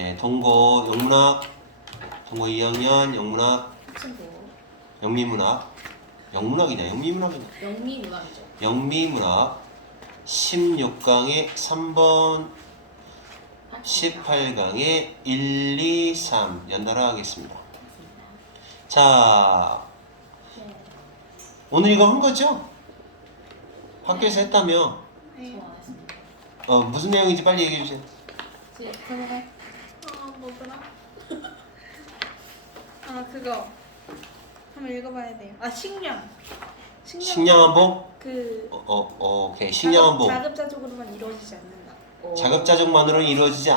예, 동고 영문학, 동고 2학년 영문학, 친구. 영미문학, 영문학이냐, 영미문학이냐, 영미문학이죠. 영미문학 16강에 3번, 18강에 1, 2, 3 연달아 하겠습니다. 자, 네. 오늘 이거 한 거죠? 학교에서 했다며? 네. 저안 했습니다. 무슨 내용인지 빨리 얘기해 주세요. 그거가 뭐더라? 그거 한번 읽어봐야 돼요. 식량. 식량한복? 오케이. 식량한복. 자급자족으로만 이루어지지 않는다. 자급자족만으로는 이루어지지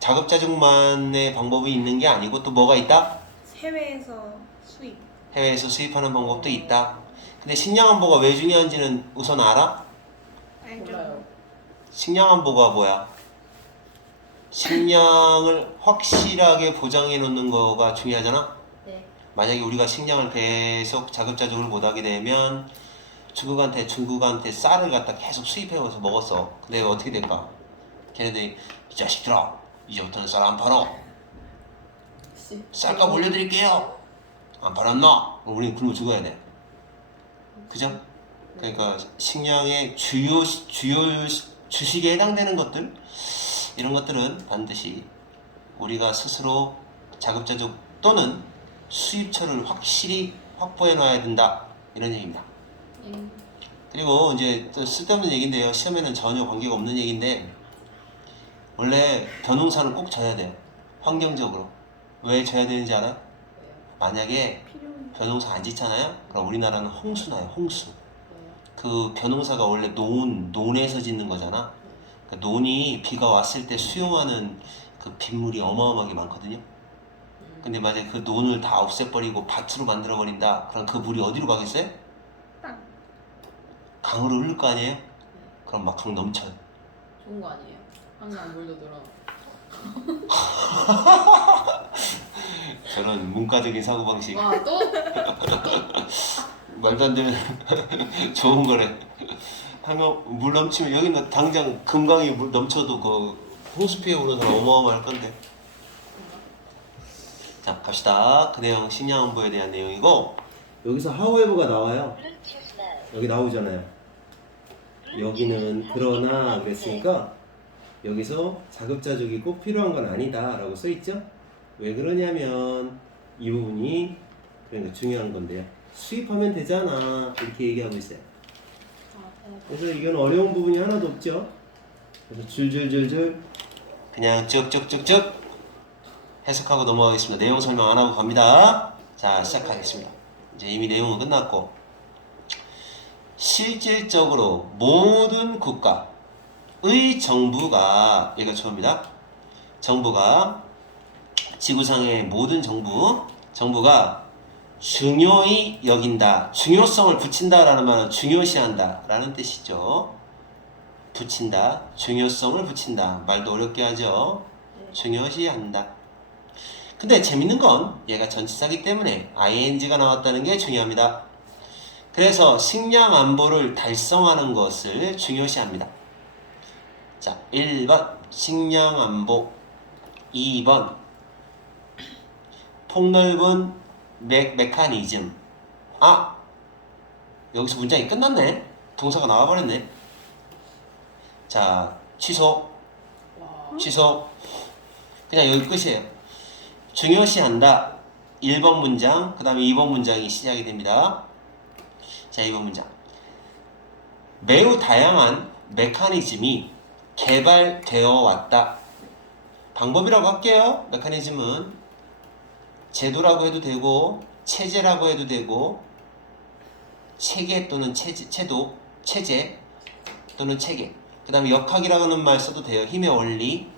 자급자족만의 방법이 있는 게 아니고 또 뭐가 있다? 해외에서 수입. 해외에서 수입하는 방법도 있다. 근데 식량안보가 왜 중요한지는 우선 알아? 알죠? 몰라요. 식량안보가 뭐야? 식량을 확실하게 보장해 놓는 거가 중요하잖아? 네. 만약에 우리가 식량을 계속 자급자족을 못하게 되면 중국한테 쌀을 갖다 계속 수입해와서 먹었어. 근데 어떻게 될까? 걔네들이 이 자식들아 이제부터는 쌀 안 팔어. 쌀값 올려드릴게요. 안 팔았나? 우리는 굶어 죽어야 돼. 그죠? 그러니까 식량의 주요 주식에 해당되는 것들 이런 것들은 반드시 우리가 스스로 자급자족 또는 수입처를 확실히 확보해 놔야 된다 이런 얘기입니다. 그리고 이제 또 쓸데없는 얘기인데요. 시험에는 전혀 관계가 없는 얘기인데 원래 벼농사는 꼭 져야 돼요. 환경적으로. 왜 져야 되는지 알아요? 만약에 벼농사 안 짓잖아요? 그럼 우리나라는 홍수 나요. 홍수. 그 벼농사가 원래 논에서 짓는 거잖아. 그러니까 논이 비가 왔을 때 수용하는 그 빗물이 어마어마하게 많거든요. 근데 만약에 그 논을 다 없애버리고 밭으로 만들어버린다. 그럼 그 물이 어디로 가겠어요? 땅. 강으로 흐를 거 아니에요? 그럼 막 강 넘쳐요. 좋은 거 아니에요? 항상 물도 늘어. 저런 문과적인 사고방식. 와 또? 말도 안 되는 좋은 거래. 한강 물 넘치면 여기는 당장 금강이 물 넘쳐도 그 홍수 피해 오는 사람 어마어마할 건데. 자 갑시다. 그 내용 식량안보에 대한 내용이고 여기서 however가 나와요. 여기 나오잖아요. 여기는 그러나 그랬으니까 여기서 자급자족이 꼭 필요한 건 아니다 라고 써있죠. 왜 그러냐면 이 부분이 그러니까 중요한 건데요. 수입하면 되잖아 이렇게 얘기하고 있어요. 그래서 이건 어려운 부분이 하나도 없죠. 그래서 줄줄줄줄 그냥 쭉쭉쭉쭉 해석하고 넘어가겠습니다. 내용 설명 안 하고 갑니다. 자 시작하겠습니다. 이제 이미 내용은 끝났고 실질적으로 모든 국가의 정부가 여기가 처음입니다. 정부가 지구상의 모든 정부가 중요히 여긴다. 중요성을 붙인다라는 말은 중요시한다 라는 뜻이죠. 붙인다. 중요성을 붙인다. 말도 어렵게 하죠. 중요시한다. 근데 재밌는 건 얘가 전치사기 때문에 ing가 나왔다는 게 중요합니다. 그래서 식량 안보를 달성하는 것을 중요시합니다. 자, 1번 식량 안보, 2번 폭넓은 메커니즘. 여기서 문장이 끝났네. 동사가 나와버렸네. 자, 취소. 그냥 여기 끝이에요. 중요시한다. 1번 문장, 그 다음에 2번 문장이 시작이 됩니다. 자, 2번 문장. 매우 다양한 메커니즘이 개발되어 왔다. 방법이라고 할게요. 메커니즘은 제도라고 해도 되고 체제라고 해도 되고 체계 또는 체도, 체제 또는 체계. 그 다음에 역학이라는 말 써도 돼요. 힘의 원리.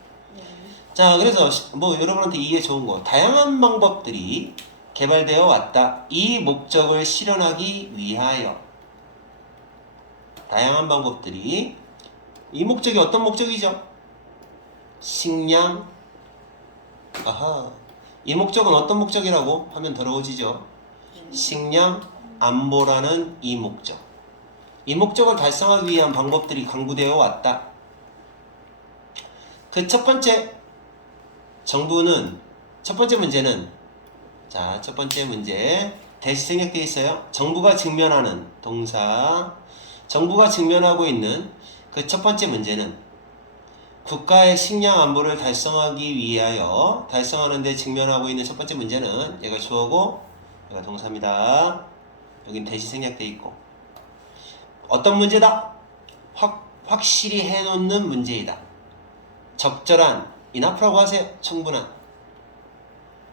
자, 그래서 뭐 여러분한테 이해 좋은 거. 다양한 방법들이 개발되어 왔다. 이 목적을 실현하기 위하여. 다양한 방법들이 이 목적이 어떤 목적이죠? 식량. 이 목적은 어떤 목적이라고 하면 더러워지죠. 식량 안보라는 이 목적. 이 목적을 달성하기 위한 방법들이 강구되어 왔다. 그 첫 번째 정부는 첫 번째 문제는 자, 첫 번째 문제 대시 생략되어 있어요. 정부가 직면하는 동사 정부가 직면하고 있는 그 첫 번째 문제는 국가의 식량 안보를 달성하기 위하여 달성하는데 직면하고 있는 첫 번째 문제는 얘가 주어고 얘가 동사입니다. 여긴 대시 생략되어 있고 어떤 문제다? 확실히 해놓는 문제이다. 적절한 enough라고 하세요. 충분한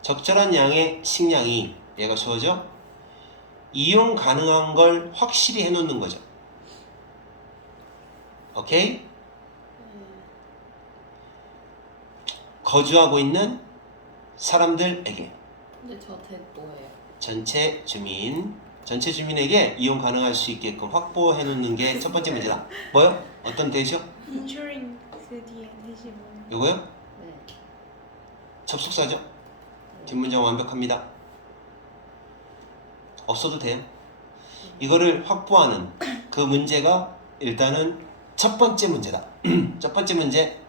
적절한 양의 식량이 얘가 주어져 이용 가능한 걸 확실히 해놓는 거죠. 오케이? 거주하고 있는 사람들에게 근데 저 뭐예요? 전체 주민에게 이용 가능할 수 있게끔 확보해 놓는 게 첫 번째 문제다. 뭐요? 어떤 대시요? ensuring 그 뒤에 대시 뭐. 요거요? 네. 접속사죠? 뒷문장 완벽합니다. 없어도 돼요. 이거를 확보하는 그 문제가 일단은 첫 번째 문제다. 첫 번째 문제.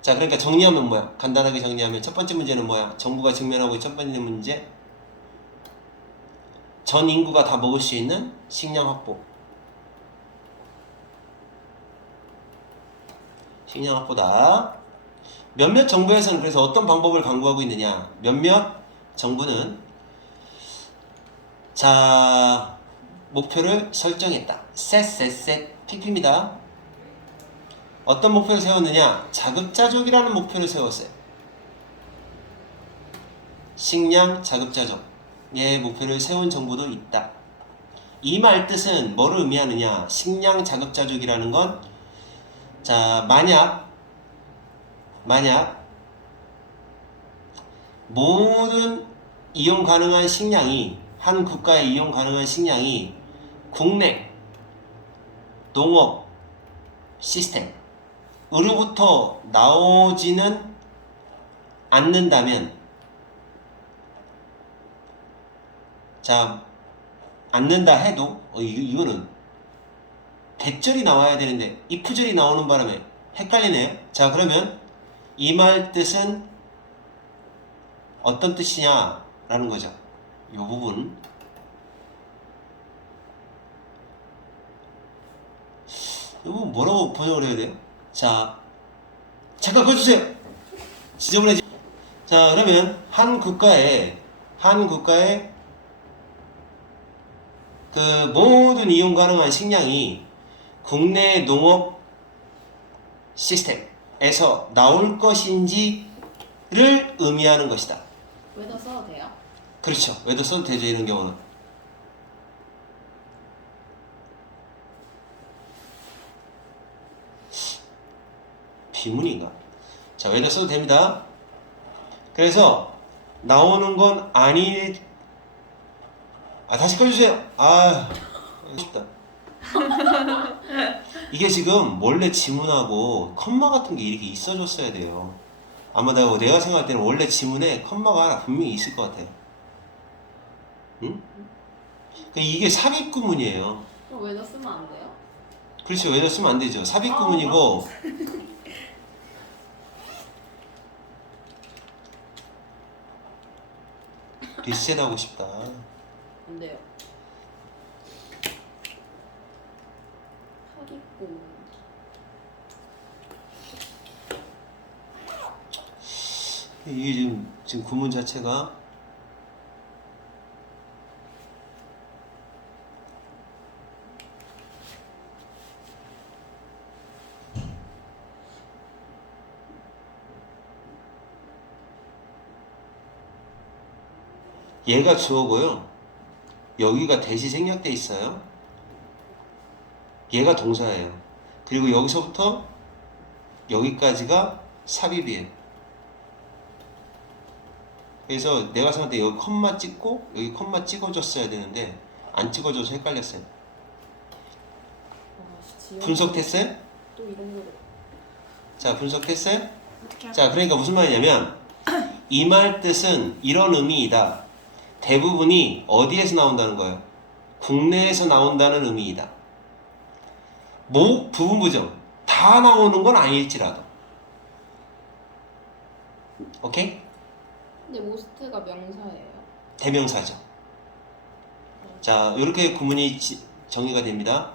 자, 그러니까 정리하면 뭐야? 간단하게 정리하면 첫 번째 문제는 뭐야? 정부가 직면하고 있는 첫 번째 문제. 전 인구가 다 먹을 수 있는 식량 확보. 식량 확보다. 몇몇 정부에서는 그래서 어떤 방법을 강구하고 있느냐? 몇몇 정부는 자 목표를 설정했다. set pp입니다. 어떤 목표를 세웠느냐? 자급자족이라는 목표를 세웠어요. 식량 자급자족의 목표를 세운 정부도 있다. 이 말 뜻은 뭐를 의미하느냐? 식량 자급자족이라는 건 자 만약 모든 이용 가능한 식량이 한 국가에 이용 가능한 식량이 국내 농업 시스템으로부터 나오지는 않는다면 자 않는다 해도 이거는 대절이 나와야 되는데 if절이 나오는 바람에 헷갈리네요. 자 그러면 이 말 뜻은 어떤 뜻이냐 라는 거죠. 이 부분 이거 뭐라고 번역을 해야 돼요? 자 잠깐 꺼주세요. 지저분해지. 자 그러면 한 국가에 그 모든 이용 가능한 식량이 국내 농업 시스템에서 나올 것인지를 의미하는 것이다. 왜더 써도 돼요? 그렇죠. 왜도 써도 되죠. 이런 경우는. 비문인가? 자, 왜도 써도 됩니다. 그래서 나오는 건 아니. 다시 꺼주세요. 쉽다. 이게 지금 원래 지문하고 컴마 같은 게 이렇게 있어줬어야 돼요. 아마 내가 생각할 때는 원래 지문에 컴마가 하나 분명히 있을 것 같아요. 응? 이게 삽입구문이에요. 그럼 왜더 쓰면 안 돼요? 그렇죠. 왜더 쓰면 안 되죠. 삽입구문이고 리셋하고 싶다. 안 돼요. 사기꾼. 이게 지금 구문 자체가 얘가 주어고요. 여기가 대시 생략돼 있어요. 얘가 동사예요. 그리고 여기서부터 여기까지가 삽입이에요. 그래서 내가 생각할 때 여기 컴마 찍고 여기 컴마 찍어줬어야 되는데 안 찍어줘서 헷갈렸어요. 분석됐어요? 또 이런 거. 자, 분석됐어요? 어떻게 자, 그러니까 무슨 말이냐면 이 말 뜻은 이런 의미이다. 대부분이 어디에서 나온다는 거예요? 국내에서 나온다는 의미이다. 부분 부정 다 나오는 건 아닐지라도. 오케이? 근데 most가 명사예요. 대명사죠. 자, 이렇게 구문이 정리가 됩니다.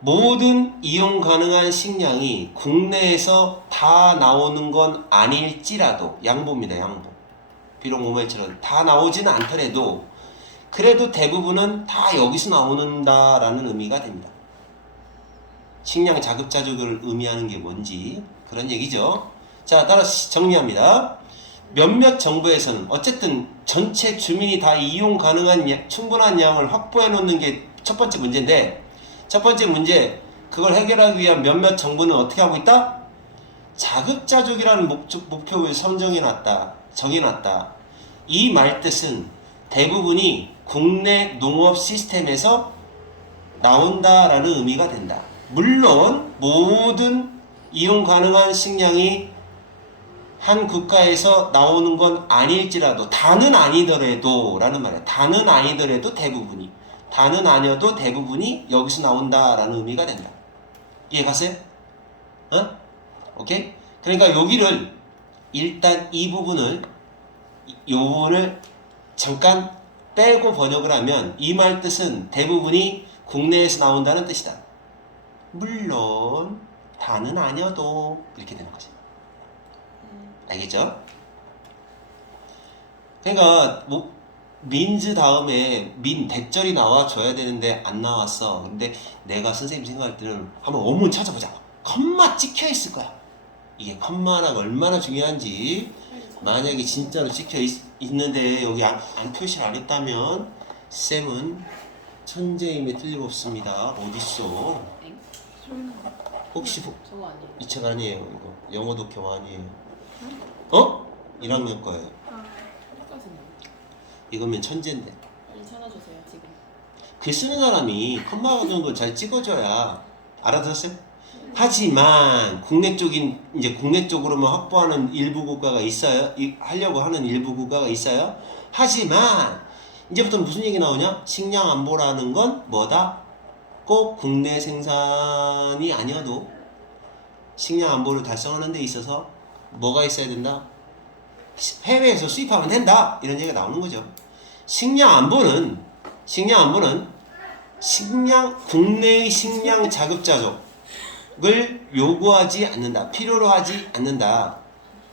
모든 이용 가능한 식량이 국내에서 다 나오는 건 아닐지라도 양보입니다. 양보. 비록 뭐뭐처럼 다 나오지는 않더라도 그래도 대부분은 다 여기서 나오는다라는 의미가 됩니다. 식량 자급자족을 의미하는 게 뭔지 그런 얘기죠. 자, 따라서 정리합니다. 몇몇 정부에서는 어쨌든 전체 주민이 다 이용 가능한 충분한 양을 확보해 놓는 게 첫 번째 문제인데, 첫 번째 문제, 그걸 해결하기 위한 몇몇 정부는 어떻게 하고 있다? 자급자족이라는 목표를 정해놨다. 이 말뜻은 대부분이 국내 농업 시스템에서 나온다라는 의미가 된다. 물론 모든 이용 가능한 식량이 한 국가에서 나오는 건 아닐지라도, 다는 아니더라도 라는 말이야. 다는 아니더라도 대부분이, 다는 아니어도 대부분이 여기서 나온다라는 의미가 된다. 이해 갔어요? 어? 오케이? 그러니까 여기를 일단 이 부분을 잠깐 빼고 번역을 하면 이 말 뜻은 대부분이 국내에서 나온다는 뜻이다. 물론 다는 아니어도 이렇게 되는 거지. 알겠죠? 그러니까 민즈 다음에 대절이 나와줘야 되는데 안 나왔어. 근데 내가 선생님 생각할 때는 한번 원문 찾아보자. 컴마 찍혀 있을 거야. 이게 컴마가 얼마나 중요한지. 만약에 진짜로 찍혀 있는데 여기 안 표시를 안 했다면 쌤은 천재임에 틀림없습니다. 어딨어? 엥? 혹시 저거 아니에요? 이 책 아니에요. 이거 영어 독형 아니에요. 어? 1학년 거예요. 똑같은데. 이거면 천재인데. 빨리 찾아주세요 지금. 글 쓰는 사람이 컴마 정도 잘 찍어줘야. 알아들었어요? 하지만 국내 쪽으로만 확보하는 일부 국가가 있어요. 하려고 하는 일부 국가가 있어요. 하지만 이제부터 무슨 얘기 나오냐? 식량 안보라는 건 뭐다? 꼭 국내 생산이 아니어도 식량 안보를 달성하는 데 있어서 뭐가 있어야 된다? 해외에서 수입하면 된다. 이런 얘기가 나오는 거죠. 식량 안보는 국내의 식량 자급자족을 요구하지 않는다. 필요로 하지 않는다.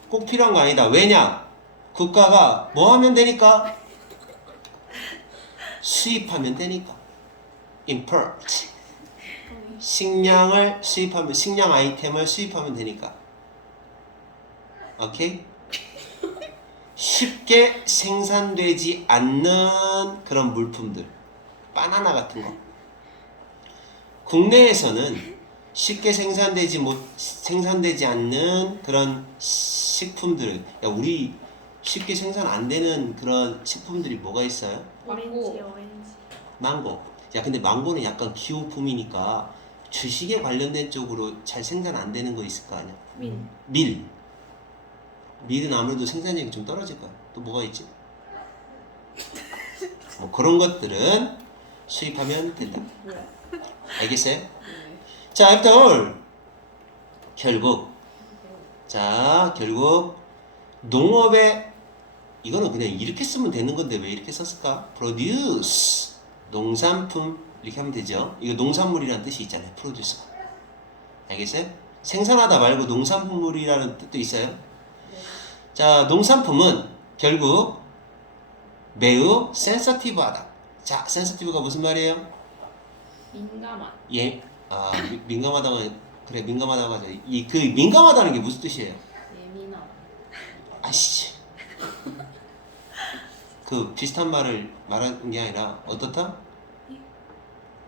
꼭 필요한 거 아니다. 왜냐? 국가가 뭐 하면 되니까? 수입하면 되니까. import. 식량 아이템을 수입하면 되니까. 오케이? 쉽게 생산되지 않는 그런 물품들. 바나나 같은 거. 국내에서는 쉽게 생산되지 않는 그런 식품들. 야, 우리 쉽게 생산 안 되는 그런 식품들이 뭐가 있어요? 오렌지. 망고. 야, 근데 망고는 약간 기호품이니까 주식에 관련된 쪽으로 잘 생산 안 되는 거 있을 거 아니야? 밀은 아무래도 생산량이 좀 떨어질 거야. 또 뭐가 있지? 뭐 그런 것들은 수입하면 된다. 뭐야? 알겠어요? 네. 자, after all, 결국 농업에, 이거는 그냥 이렇게 쓰면 되는 건데 왜 이렇게 썼을까? produce, 농산품, 이렇게 하면 되죠. 이거 농산물이라는 뜻이 있잖아요. produce가. 알겠어요? 생산하다 말고 농산물이라는 뜻도 있어요. 네. 자, 농산품은 결국 매우 sensitive하다. 자, sensitive가 무슨 말이에요? 민감한. 민감하다고, 그래, 민감하다고 하죠. 그 민감하다는 게 무슨 뜻이에요? 예민한. 아씨. 그 비슷한 말을 말하는 게 아니라 어떻다?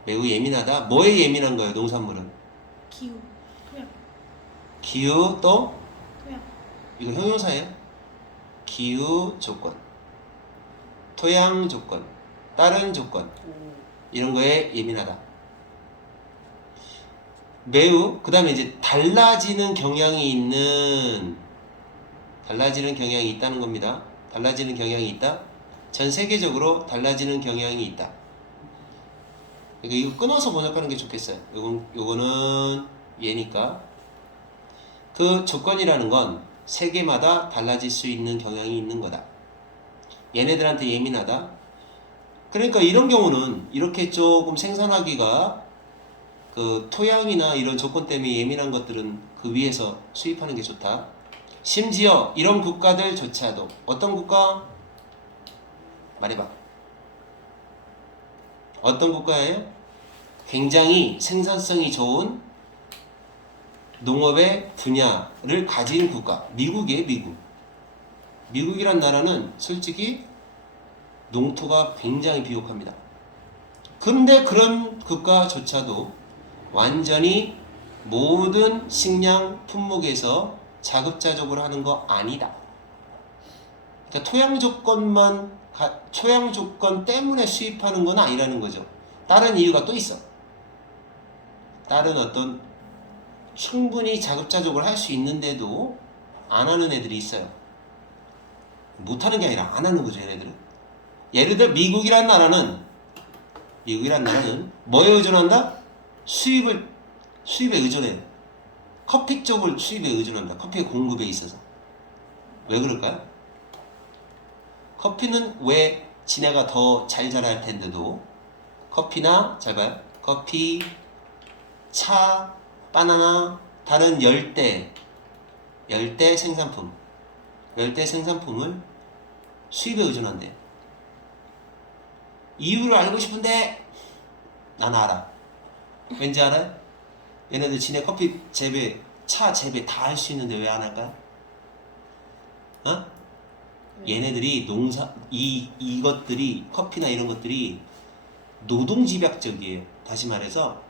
매우 예민하다. 뭐에 예민한 거예요, 농산물은? 기후. 토양. 기후 또? 토양. 이거 형용사예요? 기후 조건, 토양 조건, 다른 조건, 이런 거에 예민하다. 매우, 그 다음에 이제 달라지는 경향이 있다는 겁니다. 달라지는 경향이 있다. 전 세계적으로 달라지는 경향이 있다. 그러니까 이거 끊어서 번역하는 게 좋겠어요. 요거는 얘니까. 그 조건이라는 건 세계마다 달라질 수 있는 경향이 있는 거다. 얘네들한테 예민하다. 그러니까 이런 경우는 이렇게 조금 생산하기가 그 토양이나 이런 조건 때문에 예민한 것들은 그 위에서 수입하는 게 좋다. 심지어 이런 국가들조차도 어떤 국가? 말해봐. 어떤 국가예요? 굉장히 생산성이 좋은 농업의 분야를 가진 국가. 미국이에요, 미국. 미국이란 나라는 솔직히 농토가 굉장히 비옥합니다. 근데 그런 국가조차도 완전히 모든 식량 품목에서 자급자족을 하는 거 아니다. 그러니까 토양 조건 때문에 수입하는 건 아니라는 거죠. 다른 이유가 또 있어. 다른 어떤 충분히 자급자족을 할 수 있는데도 안 하는 애들이 있어요. 못하는 게 아니라 안 하는 거죠, 얘네들은. 예를 들어 미국이란 나라는 뭐에 의존한다? 수입에 의존해. 커피 쪽을 수입에 의존한다. 커피의 공급에 있어서. 왜 그럴까요? 커피는 왜 지네가 더 잘 자랄 텐데도 커피나 잘 봐요. 커피, 차, 바나나, 다른 열대 생산품을 수입에 의존한대. 이유를 알고 싶은데 난 알아. 왠지 알아요? 얘네들 지네 커피 재배, 차 재배 다 할 수 있는데 왜 안 할까요? 어? 얘네들이 이것들이 커피나 이런 것들이 노동 집약적이에요. 다시 말해서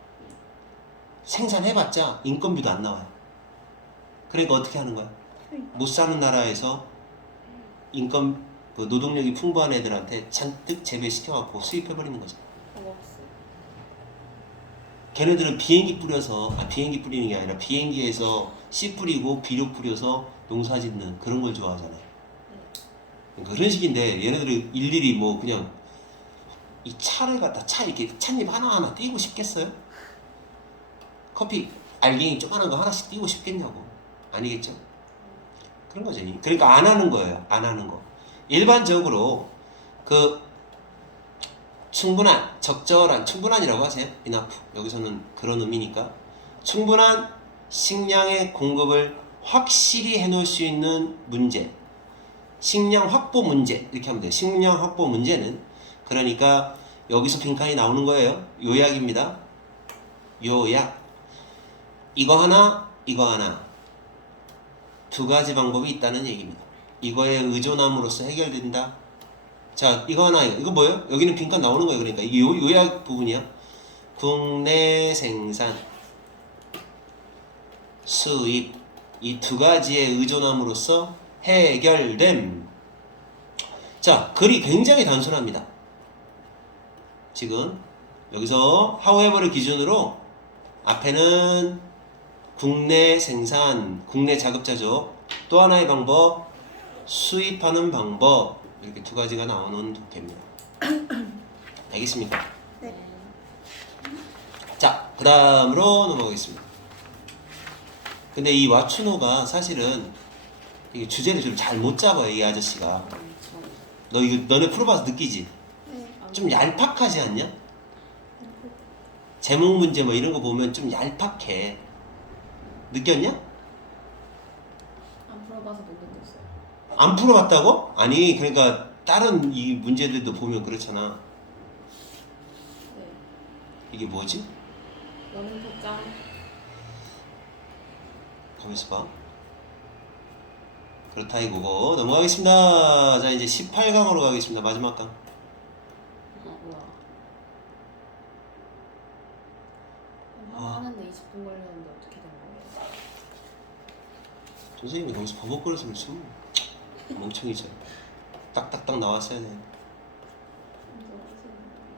생산해봤자 인건비도 안 나와요. 그러니까 어떻게 하는 거야? 못 사는 나라에서 노동력이 풍부한 애들한테 잔뜩 재배시켜갖고 수입해버리는 거죠. 걔네들은 비행기 뿌리는 게 아니라 비행기에서 씨 뿌리고 비료 뿌려서 농사 짓는 그런 걸 좋아하잖아요. 그러니까 그런 식인데 얘네들이 일일이 뭐 그냥 이 차를 갖다 이렇게 찻잎 하나하나 띄고 싶겠어요? 커피 알갱이 조그만한 거 하나씩 띄고 싶겠냐고. 아니겠죠? 그런 거죠. 그러니까 안 하는 거예요. 안 하는 거. 일반적으로 그 충분한, 적절한, 충분한이라고 하세요. enough. 여기서는 그런 의미니까. 충분한 식량의 공급을 확실히 해놓을 수 있는 문제. 식량 확보 문제. 이렇게 하면 돼요. 식량 확보 문제는 그러니까 여기서 빈칸이 나오는 거예요. 요약입니다. 요약. 이거 하나, 이거 하나. 두 가지 방법이 있다는 얘기입니다. 이거에 의존함으로써 해결된다. 자, 이거 하나, 이거 뭐예요? 여기는 빈칸 나오는 거예요. 그러니까 이게 요약 부분이야. 국내 생산, 수입, 이 두 가지에 의존함으로써 해결됨. 자, 글이 굉장히 단순합니다. 지금 여기서 however를 기준으로 앞에는 국내 생산, 국내 자급자족, 또 하나의 방법, 수입하는 방법, 이렇게 두 가지가 나오는 독해입니다. 알겠습니까? 네. 자, 그 다음으로 넘어가겠습니다. 근데 이 와츠노가 사실은 이게 주제를 좀 잘 못 잡아요, 이 아저씨가. 너네 풀어봐서 느끼지? 네. 좀 얄팍하지 않냐? 제목 문제 뭐 이런 거 보면 좀 얄팍해. 느꼈냐? 안 풀어봐서 못 느꼈어요. 안 풀어봤다고? 아니, 그러니까 다른 이 문제들도 보면 그렇잖아. 네. 이게 뭐지? 연은 포장. 가만있어 봐. 그렇다 이거고 넘어가겠습니다. 자, 이제 18강으로 가겠습니다. 마지막 강. 뭐야. 아. 하는데 20분 걸렸는데 어떻게 된 거예요? 선생님이 거기서 버벅거려서 좀 멍청이죠. 딱딱딱 나왔어야 돼.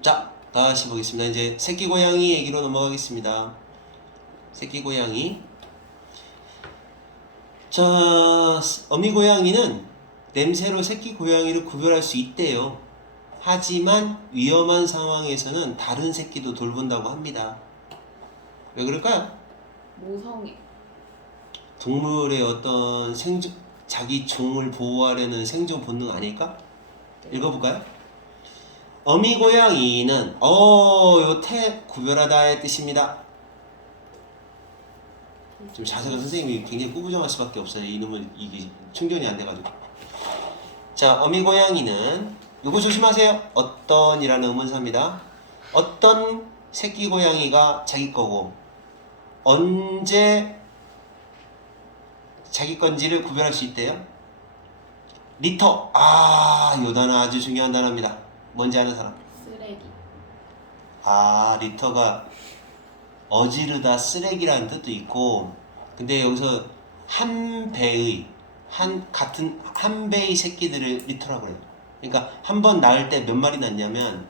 자, 다시 보겠습니다. 이제 새끼 고양이 얘기로 넘어가겠습니다. 새끼 고양이. 자, 어미 고양이는 냄새로 새끼 고양이를 구별할 수 있대요. 하지만 위험한 상황에서는 다른 새끼도 돌본다고 합니다. 왜 그럴까요? 모성애. 동물의 어떤 자기 종을 보호하려는 생존 본능 아닐까? 읽어볼까요? 어미 고양이는 요태 구별하다의 뜻입니다. 좀 자세가 선생님이 굉장히 꾸부정할 수밖에 없어요. 이놈은 이게 충전이 안 돼가지고. 자, 어미 고양이는 요거 조심하세요. 어떤이라는 의문사입니다. 어떤 새끼 고양이가 자기 거고 언제 자기 건지를 구별할 수 있대요. 리터. 요 단어 아주 중요한 단어입니다. 뭔지 아는 사람? 쓰레기. 리터가 어지르다, 쓰레기라는 뜻도 있고, 근데 여기서 한 배의 한 배의 새끼들을 리터라고 그래요. 그러니까 한 번 낳을 때 몇 마리 낳냐면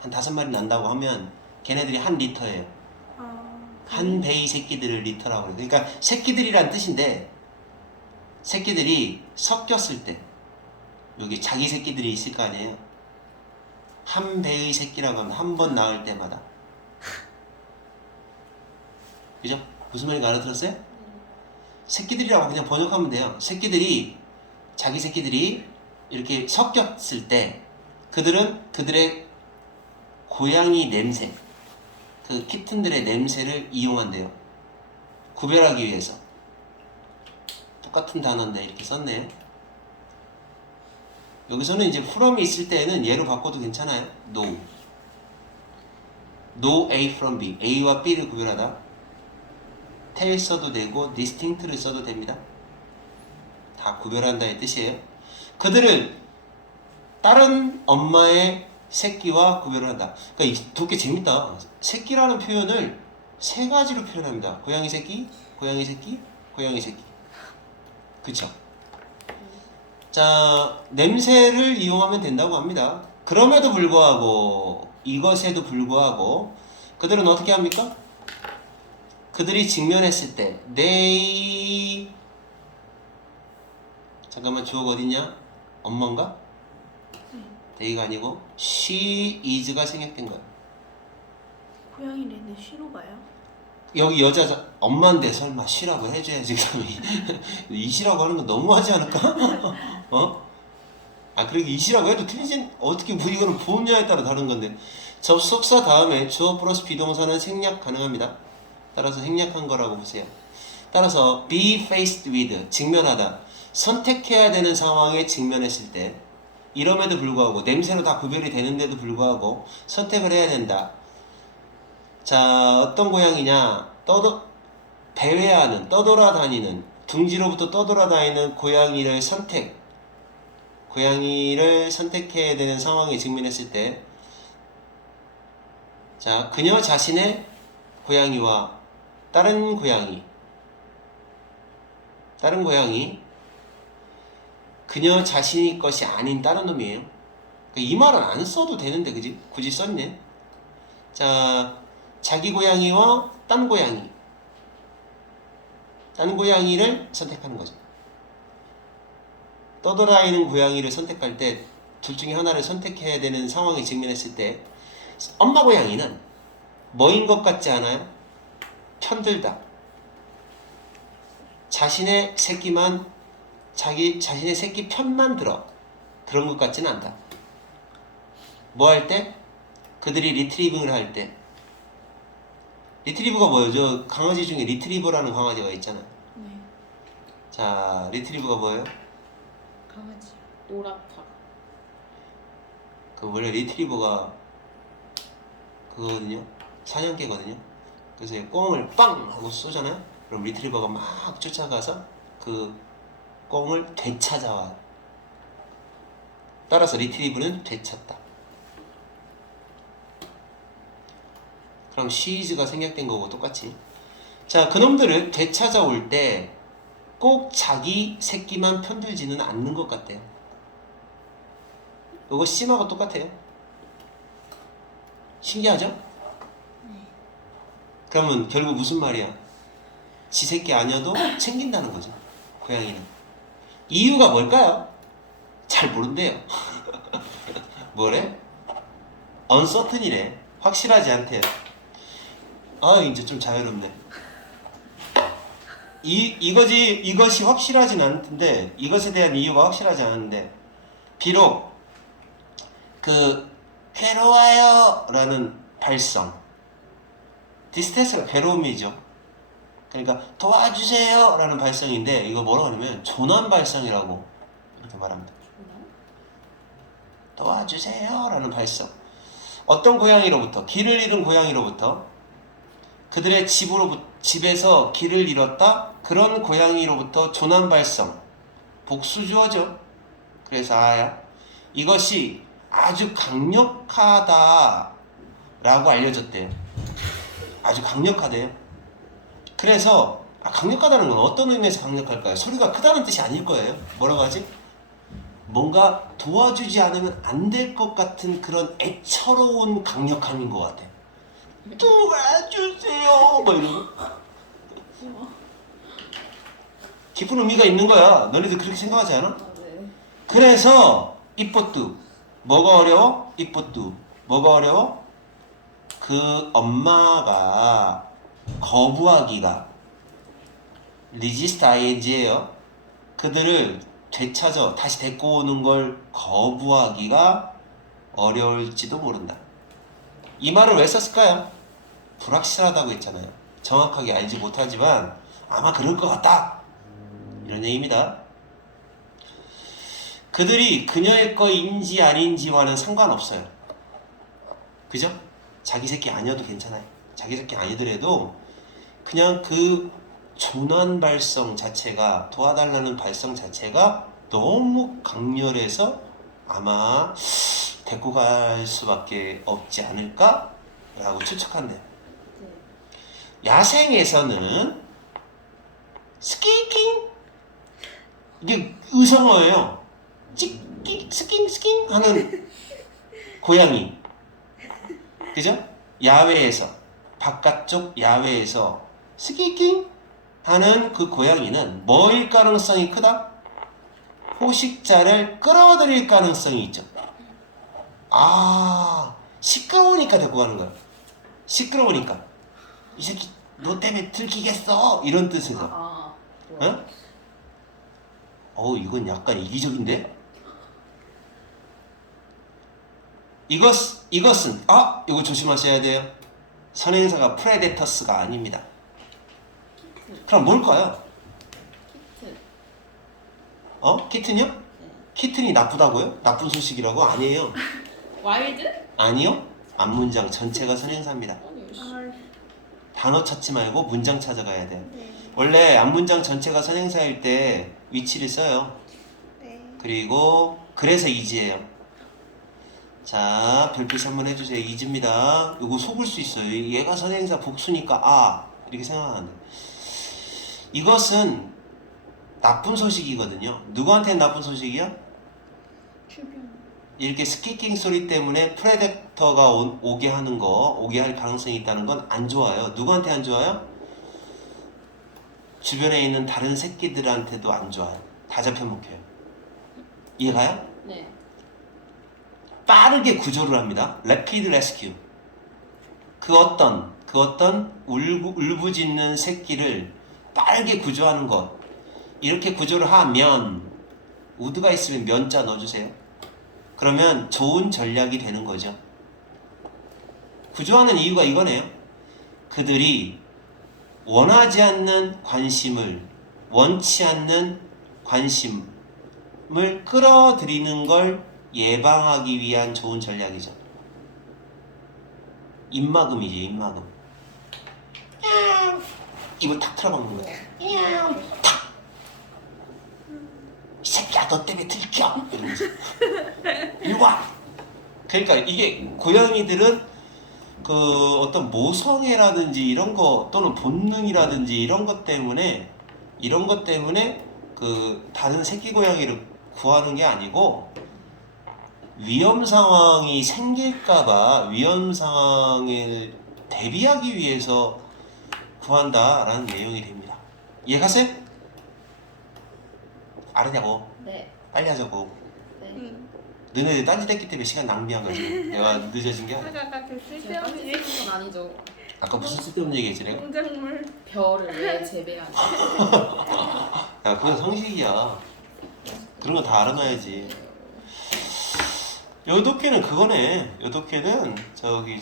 한 5마리 낳는다고 하면 걔네들이 한 리터예요. 한 배의 새끼들을 리터라고 그래요. 그러니까 새끼들이란 뜻인데 새끼들이 섞였을 때 여기 자기 새끼들이 있을 거 아니에요. 한 배의 새끼라고 하면 한 번 낳을 때마다. 그죠? 무슨 말인지 알아들었어요? 새끼들이라고 그냥 번역하면 돼요. 자기 새끼들이 이렇게 섞였을 때 그들은 그들의 고양이 냄새, 그 키튼들의 냄새를 이용한대요. 구별하기 위해서. 똑같은 단어인데 이렇게 썼네요. 여기서는 이제 from이 있을 때는 얘로 바꿔도 괜찮아요. No A from B. A와 B를 구별하다. tell 써도 되고 distinct를 써도 됩니다. 다 구별한다의 뜻이에요. 그들을 다른 엄마의 새끼와 구별을 한다. 그러니까 두께 재밌다. 새끼라는 표현을 3가지로 표현합니다. 고양이 새끼, 고양이 새끼, 고양이 새끼. 그쵸? 자, 냄새를 이용하면 된다고 합니다. 그럼에도 불구하고 이것에도 불구하고 그들은 어떻게 합니까? 그들이 직면했을 때 they 잠깐만 주어가 어딨냐? 엄마인가? they가 아니고 she is가 생략된 거야. 고양이를 쉬로 가요? 여기 여자 엄마인데 설마 she라고 해줘야지. 그러면 이시라고 하는 건 너무하지 않을까? 그리고 이시라고 해도 틀리진 어떻게 이거는 보험냐에 따라 다른 건데 접속사 다음에 주어 플러스 비동사는 생략 가능합니다. 따라서 생략한 거라고 보세요. 따라서 be faced with 직면하다 선택해야 되는 상황에 직면했을 때 이럼에도 불구하고 냄새로 다 구별이 되는데도 불구하고 선택을 해야 된다. 자, 어떤 고양이냐? 배회하는 떠돌아다니는 둥지로부터 떠돌아다니는 고양이를 선택해야 되는 상황에 직면했을 때 자, 그녀 자신의 고양이와 다른 고양이 그녀 자신의 것이 아닌 다른 놈이에요. 이 말은 안 써도 되는데 그지? 굳이 썼네. 자, 자기 고양이와 딴 고양이를 선택하는 거죠. 떠돌아다니는 고양이를 선택할 때 둘 중에 하나를 선택해야 되는 상황에 직면했을 때 엄마 고양이는 뭐인 것 같지 않아요? 편들다. 자신의 새끼 편만 들어. 그런 것 같지는 않다. 뭐 할 때? 그들이 리트리빙을 할 때. 리트리버가 뭐예요? 저 강아지 중에 리트리버라는 강아지가 있잖아요. 네. 자, 리트리버가 뭐예요? 강아지. 노랗다. 원래 리트리버가 그거거든요. 사냥개거든요. 그래서 꽁을 빵 하고 쏘잖아요. 그럼 리트리버가 막 쫓아가서 그 꽁을 되찾아와요. 따라서 리트리버는 되찾다. 그럼 she's가 생략된 거고 똑같이. 자, 그놈들을 되찾아올 때 꼭 자기 새끼만 편들지는 않는 것 같대요. 이거 C하고 똑같아요. 신기하죠? 그러면 결국 무슨 말이야? 지 새끼 아니어도 챙긴다는 거죠. 고양이는. 이유가 뭘까요? 잘 모른대요. 뭐래? uncertain이래. 확실하지 않대요. 이제 좀 자유롭네. 이것이 확실하진 않는데 이것에 대한 이유가 확실하지 않은데 비록 그 괴로워요라는 발성 디스트레스가 괴로움이죠. 그러니까 도와주세요라는 발성인데 이거 뭐라고 하냐면 조난 발성이라고 이렇게 말합니다. 도와주세요라는 발성. 어떤 고양이로부터 길을 잃은 고양이로부터 그들의 집에서 길을 잃었다 그런 고양이로부터 조난 발성 복수주어죠. 그래서 아야 이것이 아주 강력하다라고 알려졌대요. 아주 강력하대요. 그래서 강력하다는 건 어떤 의미에서 강력할까요? 소리가 크다는 뜻이 아닐 거예요. 뭐라고 하지? 뭔가 도와주지 않으면 안 될 것 같은 그런 애처로운 강력함인 것 같아. 도와주세요. 뭐 이러고. 깊은 의미가 있는 거야. 너네들 그렇게 생각하지 않아? 네. 그래서 이뽀뚜 뭐가 어려워? 이뽀뚜 뭐가 어려워? 그 엄마가 거부하기가 resist ing예요. 그들을 되찾아 다시 데리고 오는 걸 거부하기가 어려울지도 모른다. 이 말을 왜 썼을까요? 불확실하다고 했잖아요. 정확하게 알지 못하지만 아마 그럴 것 같다 이런 얘기입니다. 그들이 그녀의 거인지 아닌지와는 상관없어요. 그죠? 자기 새끼 아니어도 괜찮아요. 자기 새끼 아니더라도 그냥 그 조난 발성 자체가 도와달라는 발성 자체가 너무 강렬해서 아마 데리고 갈 수밖에 없지 않을까? 라고 추측한대요. 네. 야생에서는 스키킹 이게 의성어예요. 찍기 스킹 하는 고양이 그죠? 야외에서 바깥쪽 야외에서 스키킹 하는 그 고양이는 뭐일 가능성이 크다? 포식자를 끌어들일 가능성이 있죠. 아 시끄러우니까 데리고 가는 거야. 시끄러우니까 이 새끼 너 때문에 들키겠어 이런 뜻에서. 응? 이건 약간 이기적인데? 이것은 이거 조심하셔야 돼요. 선행사가 프레데터스가 아닙니다. 그럼 뭘까요? 키트. 키튼이요? 네. 키튼이 나쁘다고요? 나쁜 소식이라고? 아니에요. 와일드? 아니요. 앞문장 전체가 선행사입니다. 아니, 씨. 단어 찾지 말고 문장 찾아가야 돼. 네. 원래 앞문장 전체가 선행사일 때 위치를 써요. 네. 그리고 그래서 이지예요. 자, 별빛 한번 해주세요. 이지입니다. 이거 속을 수 있어요. 얘가 선행사 복수니까 이렇게 생각하는데 이것은 나쁜 소식이거든요. 누구한테는 나쁜 소식이야? 주변. 이렇게 스키킹 소리 때문에 프레데터가 오게 할 가능성이 있다는 건 안 좋아요. 누구한테 안 좋아요? 주변에 있는 다른 새끼들한테도 안 좋아요. 다 잡혀먹혀요. 이해가요? 네. 빠르게 구조를 합니다. Rapid Rescue. 그 어떤 울부짖는 새끼를 빠르게 구조하는 것. 이렇게 구조를 하면 would가 있으면 면자 넣어주세요. 그러면 좋은 전략이 되는 거죠. 구조하는 이유가 이거네요. 그들이 원하지 않는 관심을, 원치 않는 관심을 끌어들이는 걸 예방하기 위한 좋은 전략이죠. 입막음이죠, 입막음. 입을 탁 틀어박는 거야. 탁! 이 새끼야, 너 때문에 들켜! 이러면서. 이리 와! 그러니까 이게 고양이들은 그 어떤 모성애라든지 이런 거 또는 본능이라든지 이런 것 때문에 그 다른 새끼 고양이를 구하는 게 아니고 위험 상황이 생길까봐 위험 상황에 대비하기 위해서 구한다라는 내용이 됩니다. 이해가세요? 알았냐고? 네. 빨리 하자고. 네. 너네들 딴짓했기 때문에 시간 낭비한 거지. 내가 늦어진 게 아니야. 아까 그 제가 딴짓 쓸데없는 쓰는 건 아니죠. 아까 무슨 쓸데없는 얘기했지 내가? 농작물. 별을 왜 재배하는? 야 그건 상식이야. 그런 거 다 알아놔야지. 여독계는 그거네. 여독계는 저기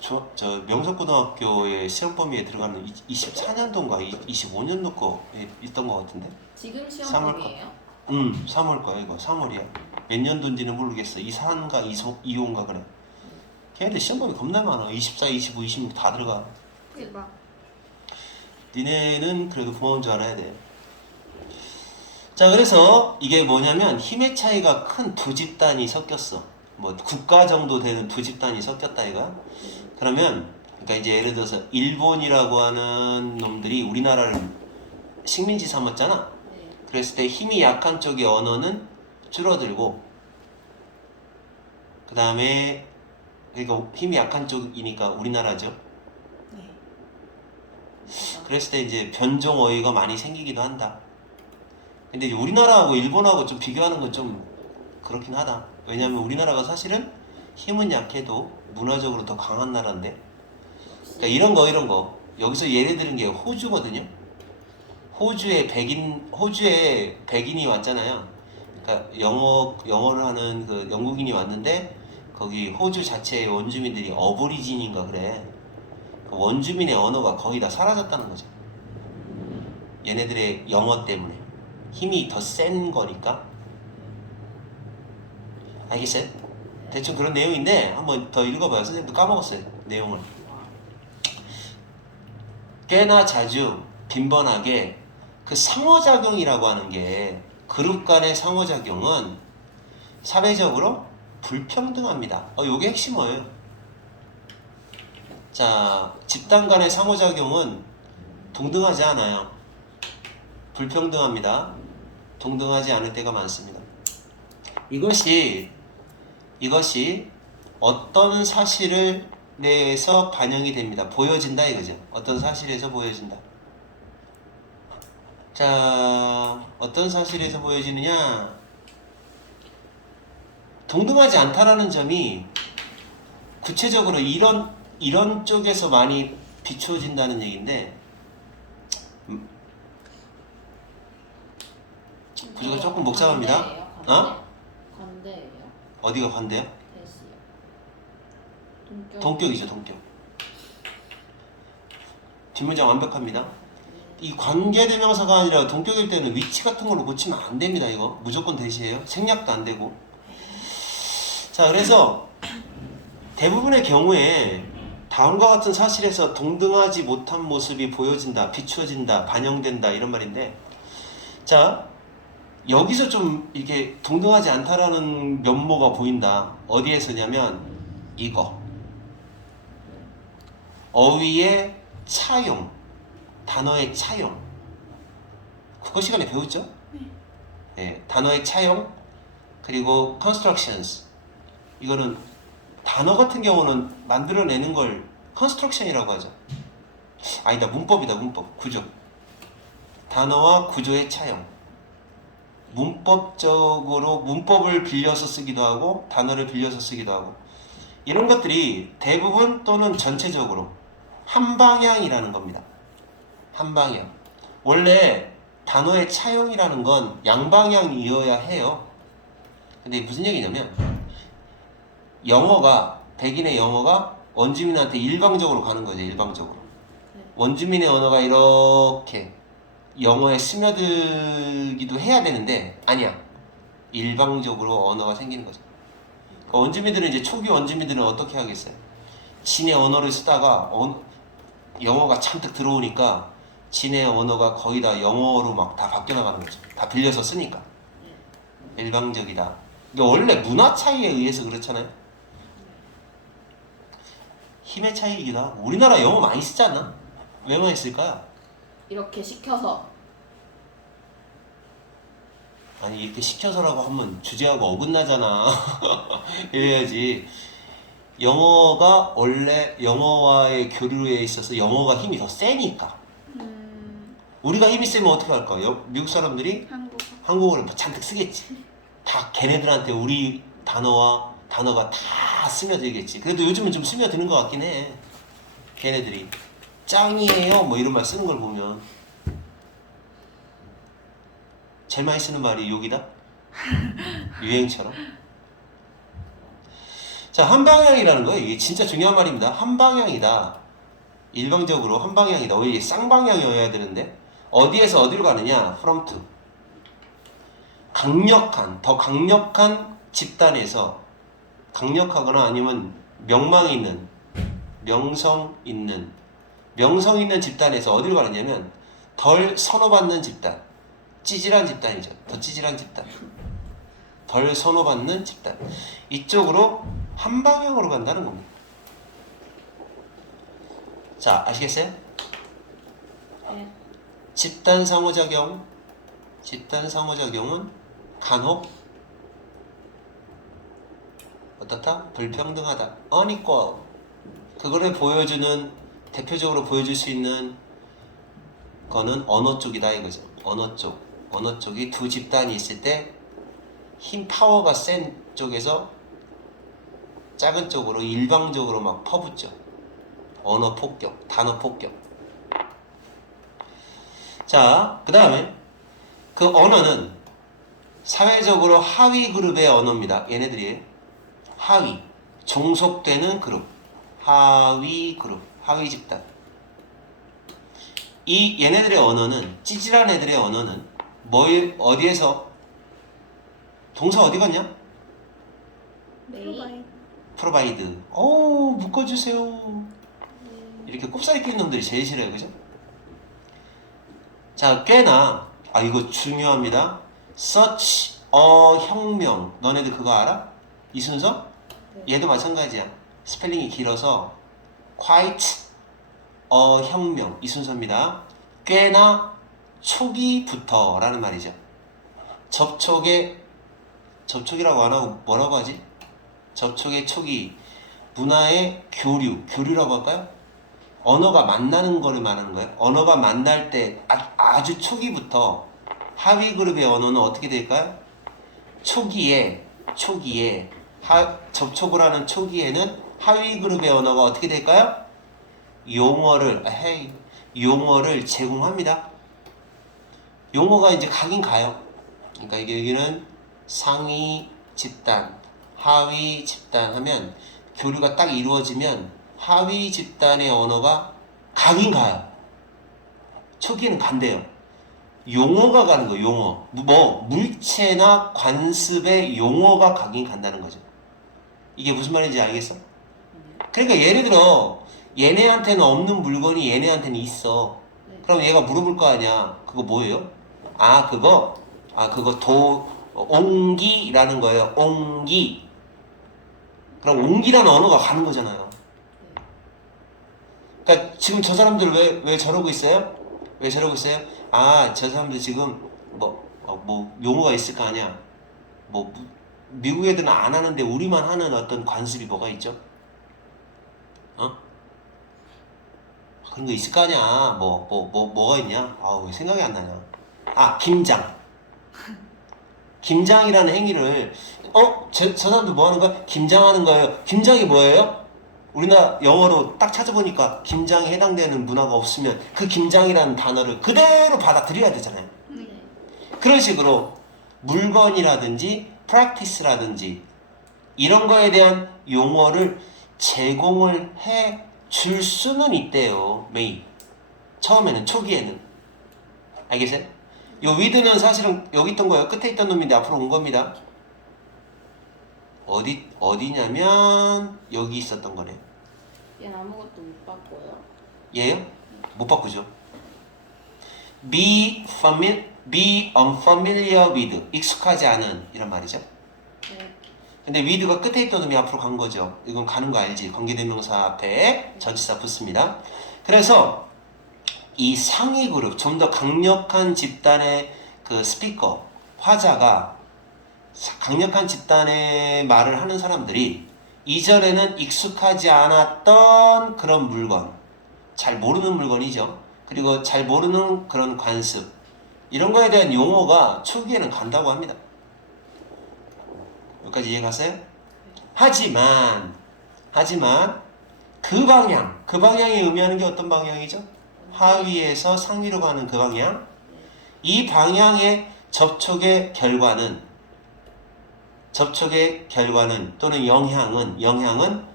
저 명석고등학교의 시험 범위에 들어가는 24년도인가 25년도 거에 있던 거 같은데. 지금 시험 3월 중이에요? 3월 거야 이거. 3월이야. 몇 년도인지는 모르겠어. 24인가 25인가 그래. 걔네들 시험 범위 겁나 많아. 24, 25, 26 다 들어가. 대박. 니네는 그래도 고마운 줄 알아야 돼. 자, 그래서 이게 뭐냐면 힘의 차이가 큰 두 집단이 섞였어. 뭐 국가 정도 되는 두 집단이 섞였다 이가. 그러면 그러니까 이제 예를 들어서 일본이라고 하는 놈들이 우리나라를 식민지 삼았잖아. 네. 그랬을 때 힘이 약한 쪽의 언어는 줄어들고, 그 다음에 그러니까 힘이 약한 쪽이니까 우리나라죠. 네. 그랬을 때 이제 변종 어휘가 많이 생기기도 한다. 근데 이제 우리나라하고 일본하고 좀 비교하는 건 좀 그렇긴 하다. 왜냐면 우리나라가 사실은 힘은 약해도 문화적으로 더 강한 나라인데. 그러니까 이런 거 여기서 예를 드는 게 호주거든요. 호주에 백인이 왔잖아요. 그러니까 영어를 하는 그 영국인이 왔는데 거기 호주 자체의 원주민들이 어보리진인가 그래. 그 원주민의 언어가 거의 다 사라졌다는 거죠. 얘네들의 영어 때문에 힘이 더 센 거니까. 알겠어요? 대충 그런 내용인데 한번 더 읽어봐요. 선생님도 까먹었어요 내용을. 꽤나 자주 빈번하게 그 상호작용이라고 하는 게, 그룹 간의 상호작용은 사회적으로 불평등합니다. 요게 핵심어예요. 자, 집단 간의 상호작용은 동등하지 않아요. 불평등합니다. 동등하지 않을 때가 많습니다. 이것이 어떤 사실을 내에서 반영이 됩니다. 보여진다 이거죠. 어떤 사실에서 보여진다. 자, 어떤 사실에서 보여지느냐? 동등하지 않다라는 점이 구체적으로 이런 쪽에서 많이 비추어진다는 얘기인데, 구조가 조금 복잡합니다. 어? 관대예요? 어디가 관대요? 대시요. 동격이죠, 동격. 뒷문장 완벽합니다. 이 관계대명사가 아니라 동격일 때는 위치 같은 걸로 고치면 안 됩니다. 이거 무조건 대시예요. 생략도 안 되고. 자, 그래서 대부분의 경우에 다음과 같은 사실에서 동등하지 못한 모습이 보여진다, 비추어진다, 반영된다 이런 말인데, 자, 여기서 좀 이게 동등하지 않다라는 면모가 보인다. 어디에서냐면 이거 어휘의 차용, 단어의 차용. 국어 시간에 배웠죠? 네, 단어의 차용, 그리고 constructions. 이거는 단어 같은 경우는 만들어내는 걸 construction이라고 하죠. 아니다, 문법이다, 문법. 구조. 단어와 구조의 차용. 문법적으로 문법을 빌려서 쓰기도 하고 단어를 빌려서 쓰기도 하고, 이런 것들이 대부분 또는 전체적으로 한 방향이라는 겁니다. 한 방향. 원래 단어의 차용이라는 건 양방향이어야 해요. 근데 무슨 얘기냐면, 백인의 영어가 원주민한테 일방적으로 가는 거죠. 일방적으로. 원주민의 언어가 이렇게 영어에 스며들기도 해야 되는데 아니야. 일방적으로 언어가 생기는 거죠. 원주민들은 이제 초기 원주민들은 어떻게 하겠어요? 진의 언어를 쓰다가 영어가 잔뜩 들어오니까 진의 언어가 거의 다 영어로 막 다 바뀌어 나가는 거죠. 다 빌려서 쓰니까. 일방적이다. 이게 원래 문화 차이에 의해서 그렇잖아요. 힘의 차이이기도 하고. 우리나라 영어 많이 쓰지 않나? 왜 많이 쓸까요? 이렇게 시켜서. 아니, 이렇게 시켜서라고 하면 주제하고 어긋나잖아. 이래야지. 영어가 원래 영어와의 교류에 있어서 영어가 힘이 더 세니까. 우리가 힘이 세면 어떻게 할까? 미국 사람들이 한국어를 잔뜩 쓰겠지. 다 걔네들한테 우리 단어가 다 스며들겠지. 그래도 요즘은 좀 스며드는 것 같긴 해. 걔네들이. 짱이에요 뭐 이런 말 쓰는 걸 보면 제일 많이 쓰는 말이 욕이다? 유행처럼. 자, 한방향이라는 거예요. 이게 진짜 중요한 말입니다. 한방향이다. 일방적으로 한방향이다. 왜 쌍방향이어야 되는데 어디에서 어디로 가느냐? from to. 더 강력한 집단에서 강력하거나 아니면 명성 있는 집단에서 어디로 가느냐면 덜 선호받는 집단, 찌질한 집단이죠. 더 찌질한 집단, 덜 선호받는 집단 이쪽으로 한 방향으로 간다는 겁니다. 자, 아시겠어요? 네. 집단 상호작용은 간혹 어떻다? 불평등하다. unequal. 그거를 대표적으로 보여줄 수 있는 거는 언어 쪽이다 이거죠. 언어 쪽이 두 집단이 있을 때 힘 파워가 센 쪽에서 작은 쪽으로 일방적으로 막 퍼붓죠. 언어 폭격, 단어 폭격. 자, 그 다음에 그 언어는 사회적으로 하위 그룹의 언어입니다. 얘네들이 하위, 종속되는 그룹, 하위 그룹, 하위 집단. 얘네들의 언어는, 찌질한 애들의 언어는 어디에서 동사 어디 갔냐? 메이. 프로바이드. provide. 묶어주세요. 이렇게 꼽사리 끼는 놈들이 제일 싫어요, 그죠? 자, 꽤나 이거 중요합니다. such a 혁명. 너네들 그거 알아? 이 순서? 네. 얘도 마찬가지야. 스펠링이 길어서 quite a 혁명 이 순서입니다. 꽤나 초기부터라는 말이죠. 접촉이라고 안 하고 뭐라고 하지? 접촉의 초기, 문화의 교류라고 할까요? 언어가 만나는 거를 말하는 거예요. 언어가 만날 때 아주 초기부터 하위 그룹의 언어는 어떻게 될까요? 초기에 접촉을 하는 초기에는 하위 그룹의 언어가 어떻게 될까요? 용어를 제공합니다. 용어가 이제 가긴 가요. 그러니까 여기는 상위 집단, 하위 집단 하면 교류가 딱 이루어지면 하위 집단의 언어가 가긴 가요. 초기에는 간대요. 용어가 가는 거예요. 용어. 물체나 관습의 용어가 가긴 간다는 거죠. 이게 무슨 말인지 알겠어? 그러니까 예를 들어 얘네한테는 없는 물건이 얘네한테는 있어. 네. 그럼 얘가 물어볼 거 아니야. 그거 뭐예요? 그거 옹기라는 거예요. 옹기. 그럼 옹기라는 언어가 가는 거잖아요. 그러니까 지금 저 사람들 왜 저러고 있어요? 왜 저러고 있어요? 저 사람들 지금 용어가 있을 거 아니야. 미국 애들은 안 하는데 우리만 하는 어떤 관습이 뭐가 있죠? 그런 거 있을 거 아니야. 뭐가 있냐? 왜 생각이 안 나냐? 김장. 김장이라는 행위를 저 사람들 뭐 하는 거야? 김장하는 거예요. 김장이 뭐예요? 우리나라 영어로 딱 찾아보니까 김장에 해당되는 문화가 없으면 그 김장이라는 단어를 그대로 받아들여야 되잖아요. 네. 그런 식으로 물건이라든지 practice라든지 이런 거에 대한 용어를 제공을 해 줄 수는 있대요. 메이. 처음에는 초기에는. 알겠어요? 요 with는 사실은 여기 있던 거예요. 끝에 있던 놈인데 앞으로 온 겁니다. 어디냐면 여기 있었던 거네. 얘는 아무것도 못 바꿔요. 얘요? 못 바꾸죠. be unfamiliar with. 익숙하지 않은 이런 말이죠. 네. 근데 with가 끝에 있던 놈이 앞으로 간 거죠. 이건 가는 거 알지? 관계대명사 앞에 전치사 붙습니다. 그래서 이 상위 그룹, 좀 더 강력한 집단의 그 스피커, 화자가 강력한 집단의 말을 하는 사람들이 이전에는 익숙하지 않았던 그런 물건, 잘 모르는 물건이죠. 그리고 잘 모르는 그런 관습, 이런 거에 대한 용어가 초기에는 간다고 합니다. 여기까지 이해 갔어요? 하지만 그 방향이 의미하는 게 어떤 방향이죠? 하위에서 상위로 가는 그 방향. 이 방향의 접촉의 결과는 또는 영향은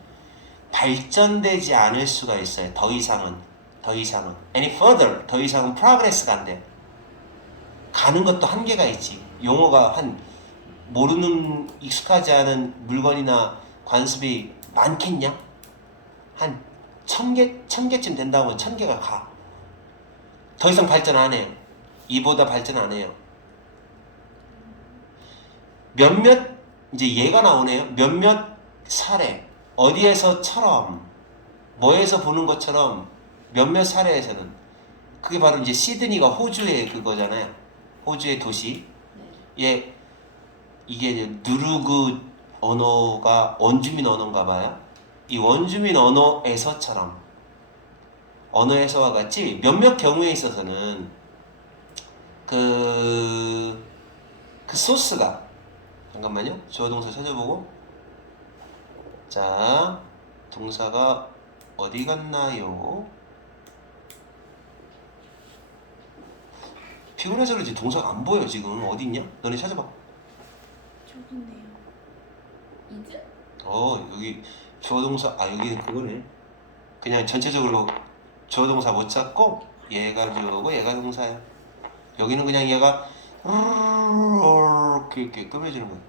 발전되지 않을 수가 있어요. 더 이상은 any further, 더 이상은 progress가 안 돼. 가는 것도 한계가 있지. 용어가 모르는 익숙하지 않은 물건이나 관습이 많겠냐? 한 1000개쯤 된다고 하면 1000개가 가. 더 이상 발전 안 해요. 이보다 발전 안 해요. 이제 얘가 나오네요. 몇몇 사례, 어디에서처럼, 뭐에서 보는 것처럼, 몇몇 사례에서는, 그게 바로 이제 시드니가 호주의 그거잖아요. 호주의 도시. 이게 이제 누르그 언어가 원주민 언어인가 봐요. 이 원주민 언어에서와 같이 몇몇 경우에 있어서는 그 소스가, 잠깐만요. 주어 동사 찾아보고. 자, 동사가 어디 갔나요? 피곤해서 그런지 동사가 안 보여. 지금 어디 있냐? 너네 찾아봐. 저기 있네요. 이즈? 여기 주어 동사, 여기는 그거네. 그냥 전체적으로 주어 동사 못 찾고 얘가 주어고 얘가 동사야. 여기는 그냥 얘가 이렇게 꾸며주는 거야.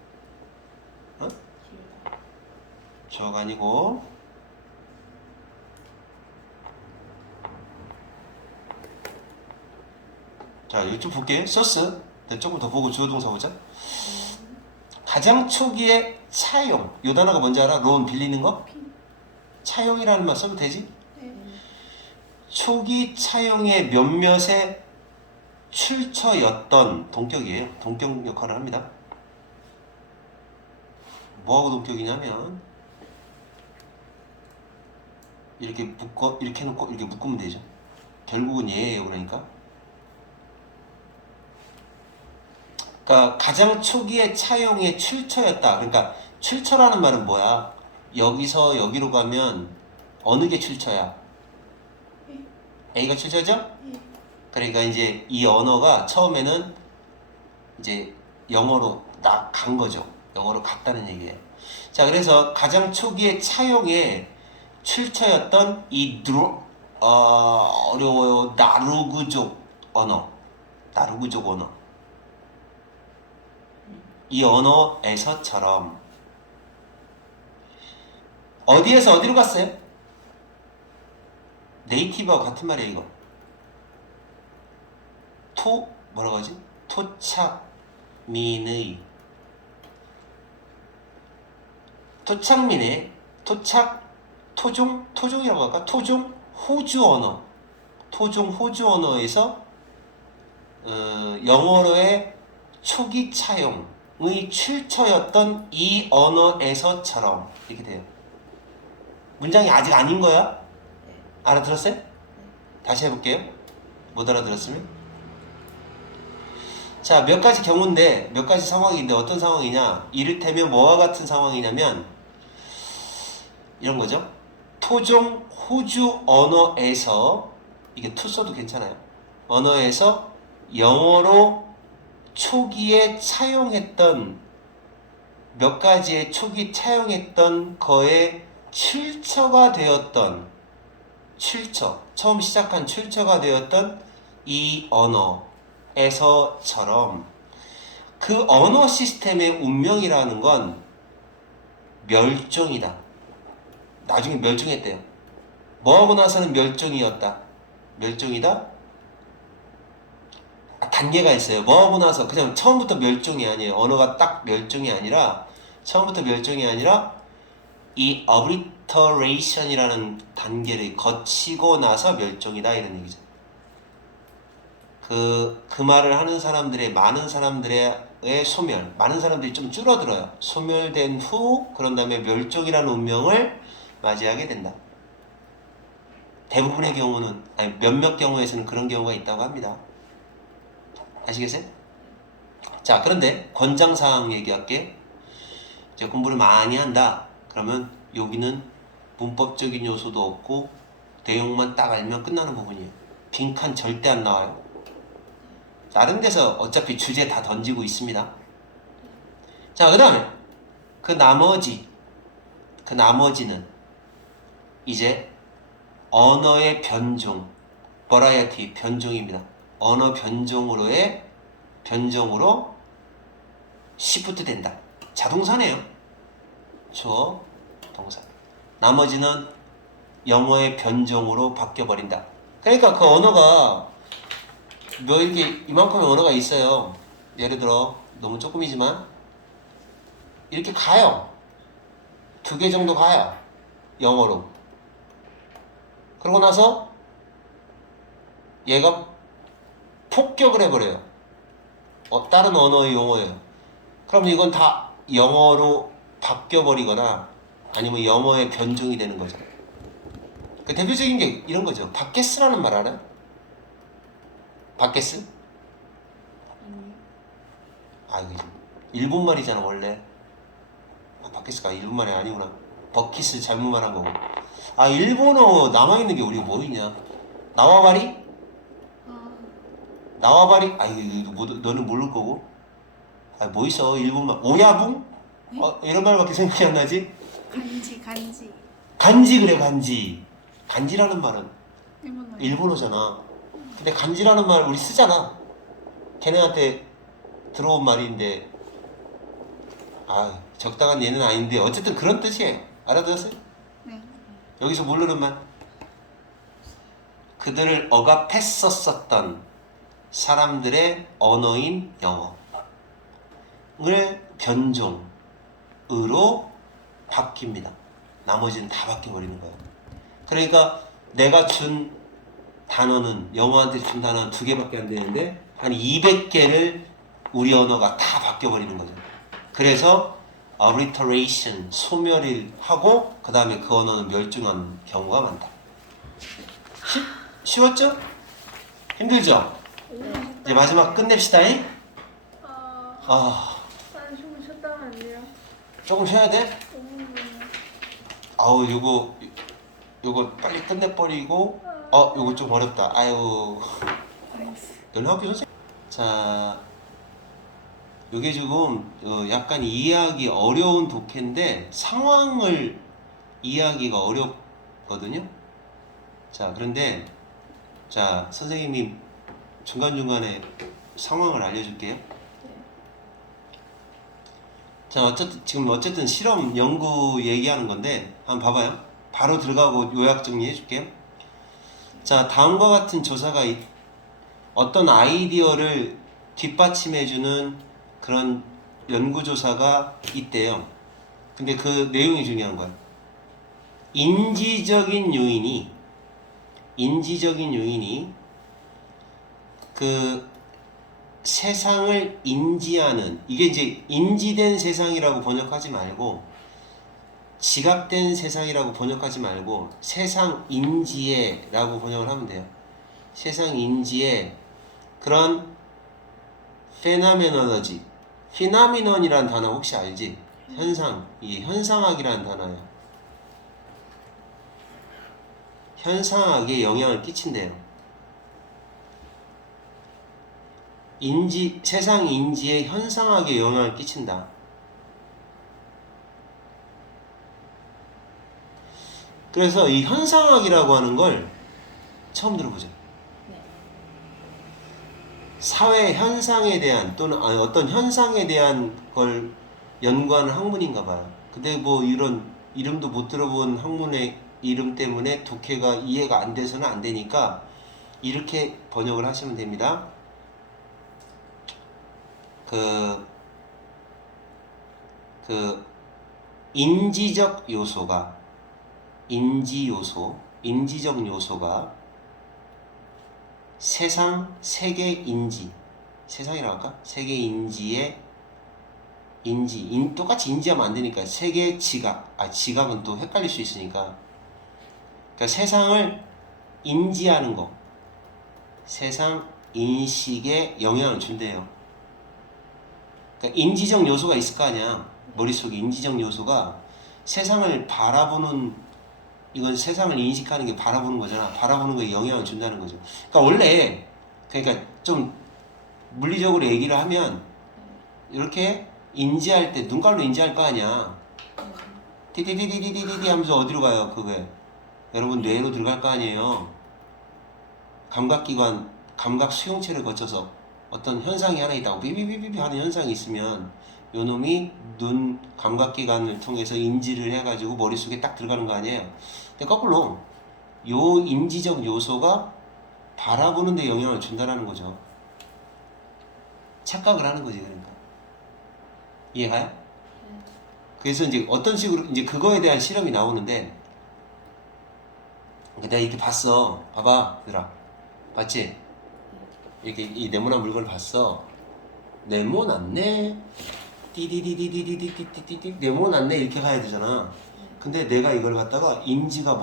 어? 주어가 아니고. 자, 여기 좀 볼게요. 소스. 조금 더 보고 주어 동사 보자. 가장 초기의 차용. 요 단어가 뭔지 알아? 론 빌리는 거? 차용이라는 말 써도 되지? 네. 초기 차용의 몇몇의 출처였던 동격이에요. 동격 역할을 합니다. 뭐하고 동격이냐면 이렇게 해놓고 이렇게 묶으면 되죠. 결국은 얘예요. 그러니까 가장 초기의 차용의 출처였다. 그러니까 출처라는 말은 뭐야? 여기서 여기로 가면 어느 게 출처야? A가 출처죠? 예. 그러니까 이제 이 언어가 처음에는 이제 영어로 간 거죠. 영어로 갔다는 얘기예요. 자, 그래서 가장 초기의 차용의 출처였던 이 어려워요. 나루구족 언어. 이 언어에서처럼 어디에서 어디로 갔어요? 네이티브하고 같은 말이에요. 이거 뭐라고 하지? 토착민의 토종이라고 할까? 토종 호주 언어에서 영어로의 초기 차용의 출처였던 이 언어에서처럼 이렇게 돼요. 문장이 아직 아닌 거야? 알아들었어요? 다시 해볼게요. 못 알아들었으면. 자, 몇 가지 경우인데, 몇 가지 상황인데 어떤 상황이냐? 이를테면 뭐와 같은 상황이냐면 이런 거죠. 토종 호주 언어에서, 이게 투 써도 괜찮아요. 언어에서 영어로 초기에 차용했던 몇 가지의 초기 차용했던 거에 출처가 되었던 처음 시작한 출처가 되었던 이 언어에서처럼 그 언어 시스템의 운명이라는 건 멸종이다. 나중에 멸종했대요. 뭐하고 나서는 멸종이다. 단계가 있어요. 뭐하고 나서 그냥 처음부터 멸종이 아니에요. 언어가 딱 멸종이 아니라 처음부터 멸종이 아니라 이 obliteration이라는 단계를 거치고 나서 멸종이다 이런 얘기죠. 그 말을 하는 사람들의 많은 사람들의 소멸, 많은 사람들이 좀 줄어들어요. 소멸된 후 그런 다음에 멸종이라는 운명을 맞이하게 된다. 대부분의 경우는 몇몇 경우에서는 그런 경우가 있다고 합니다. 아시겠어요? 자, 그런데 권장사항 얘기할게. 이제 공부를 많이 한다. 그러면 여기는 문법적인 요소도 없고 내용만 딱 알면 끝나는 부분이에요. 빈칸 절대 안 나와요. 다른 데서 어차피 주제 다 던지고 있습니다. 자, 그 다음에 그 나머지는 이제 언어의 변종, 버라이어티 변종입니다. 언어 변종으로 시프트 된다. 자동사네요. 주어, 동사. 나머지는 영어의 변종으로 바뀌어버린다. 그러니까 그 언어가 뭐 이렇게 이만큼의 언어가 있어요. 예를 들어 너무 조금이지만 이렇게 가요. 2개 정도 가요. 영어로. 그러고 나서 얘가 폭격을 해버려요. 다른 언어의 용어예요. 그럼 이건 다 영어로 바뀌어버리거나 아니면 영어의 변종이 되는 거죠. 그 대표적인 게 이런 거죠. 바게스라는 말 알아요? 바게스? 아, 이거 일본 말이잖아 원래. 바게스가 일본 말이 아니구나. 버키스 잘못 말한 거고. 아, 일본어 남아있는 게 우리가 뭐 있냐? 나와바리? 나와바리? 아, 이거 너는 모를 거고. 아, 뭐 있어 일본말. 오야붕? 이런 말밖에 생각이 안 나지? 간지. 간지. 그래, 간지. 간지라는 말은 일본어. 일본어잖아. 근데 간지라는 말 우리 쓰잖아. 걔네한테 들어온 말인데, 아, 적당한 예는 아닌데 어쨌든 그런 뜻이에요. 알아들었어요? 네. 여기서 모르는 말. 그들을 억압했었던 사람들의 언어인 영어를 변종으로 바뀝니다. 나머지는 다 바뀌어버리는 거예요. 그러니까 내가 준 단어는, 영어한테 준 단어는 2개밖에 안 되는데 한 200개를 우리 언어가 다 바뀌어버리는 거죠. 그래서 obliteration, 소멸을 하고 그 다음에 그 언어는 멸종한 경우가 많다. 쉬웠죠? 힘들죠? 이제 마지막 끝냅시다잉. 난 좀 쉬었다가 안 돼요? 조금 쉬어야 돼? 아우, 요거 빨리 끝내버리고. 요거 좀 어렵다. 아유, 너는 학교 선생님. 자, 요게 지금 약간 이해하기 어려운 독해인데 상황을 이해하기가 어렵거든요. 자, 그런데 자, 선생님이 중간중간에 상황을 알려줄게요. 자, 어쨌든 실험 연구 얘기하는 건데 한번 봐봐요. 바로 들어가고 요약 정리해 줄게요. 자, 다음과 같은 조사가 어떤 아이디어를 뒷받침해주는 그런 연구조사가 있대요. 근데 그 내용이 중요한 거야. 인지적인 요인이 그 세상을 인지하는, 이게 이제 인지된 세상이라고 번역하지 말고 지각된 세상이라고 번역하지 말고 세상 인지에 라고 번역을 하면 돼요. 세상 인지에 그런 페노메놀로지, 피나미논이라는 단어 혹시 알지? 현상, 이게 현상학이라는 단어예요. 현상학에 영향을 끼친대요. 세상 인지에 현상학에 영향을 끼친다. 그래서 이 현상학이라고 하는 걸 처음 들어보죠. 네. 사회 현상에 대한 또는 어떤 현상에 대한 걸 연구하는 학문인가 봐요. 근데 뭐 이런 이름도 못 들어본 학문의 이름 때문에 독해가 이해가 안 돼서는 안 되니까 이렇게 번역을 하시면 됩니다. 인지적 요소가 인지적 요소가 세계 인지, 세상이라고 할까? 세계 인지의 똑같이 인지하면 안 되니까 세계 지각, 지각은 또 헷갈릴 수 있으니까. 그러니까 세상을 인지하는 거, 세상 인식에 영향을 준대요. 그러니까 인지적 요소가 있을 거 아니야. 머릿속에 인지적 요소가 세상을 바라보는 이건 세상을 인식하는 게 바라보는 거잖아. 바라보는 거에 영향을 준다는 거죠. 그러니까 원래 그러니까 좀 물리적으로 얘기를 하면 이렇게 인지할 때 눈깔로 인지할 거 아니야. 띠디디디디디디 하면서 어디로 가요? 그게 여러분 뇌로 들어갈 거 아니에요. 감각기관, 감각 수용체를 거쳐서 어떤 현상이 하나 있다고 비비비비비 하는 현상이 있으면 요 놈이 눈 감각기관을 통해서 인지를 해가지고 머릿속에 딱 들어가는 거 아니에요. 근데 거꾸로 요 인지적 요소가 바라보는 데 영향을 준다는 거죠. 착각을 하는 거지. 그러니까 이해가요? 그래서 이제 어떤 식으로 이제 그거에 대한 실험이 나오는데 내가 이렇게 봤어. 봐봐, 얘들아. 봤지? 이렇게 이 네모난 물건을 봤어. 네모났네. 띠디디디디디디디디디 네모났네 이렇게 가야 되잖아. 근데 내가 이걸 갖다가 인지가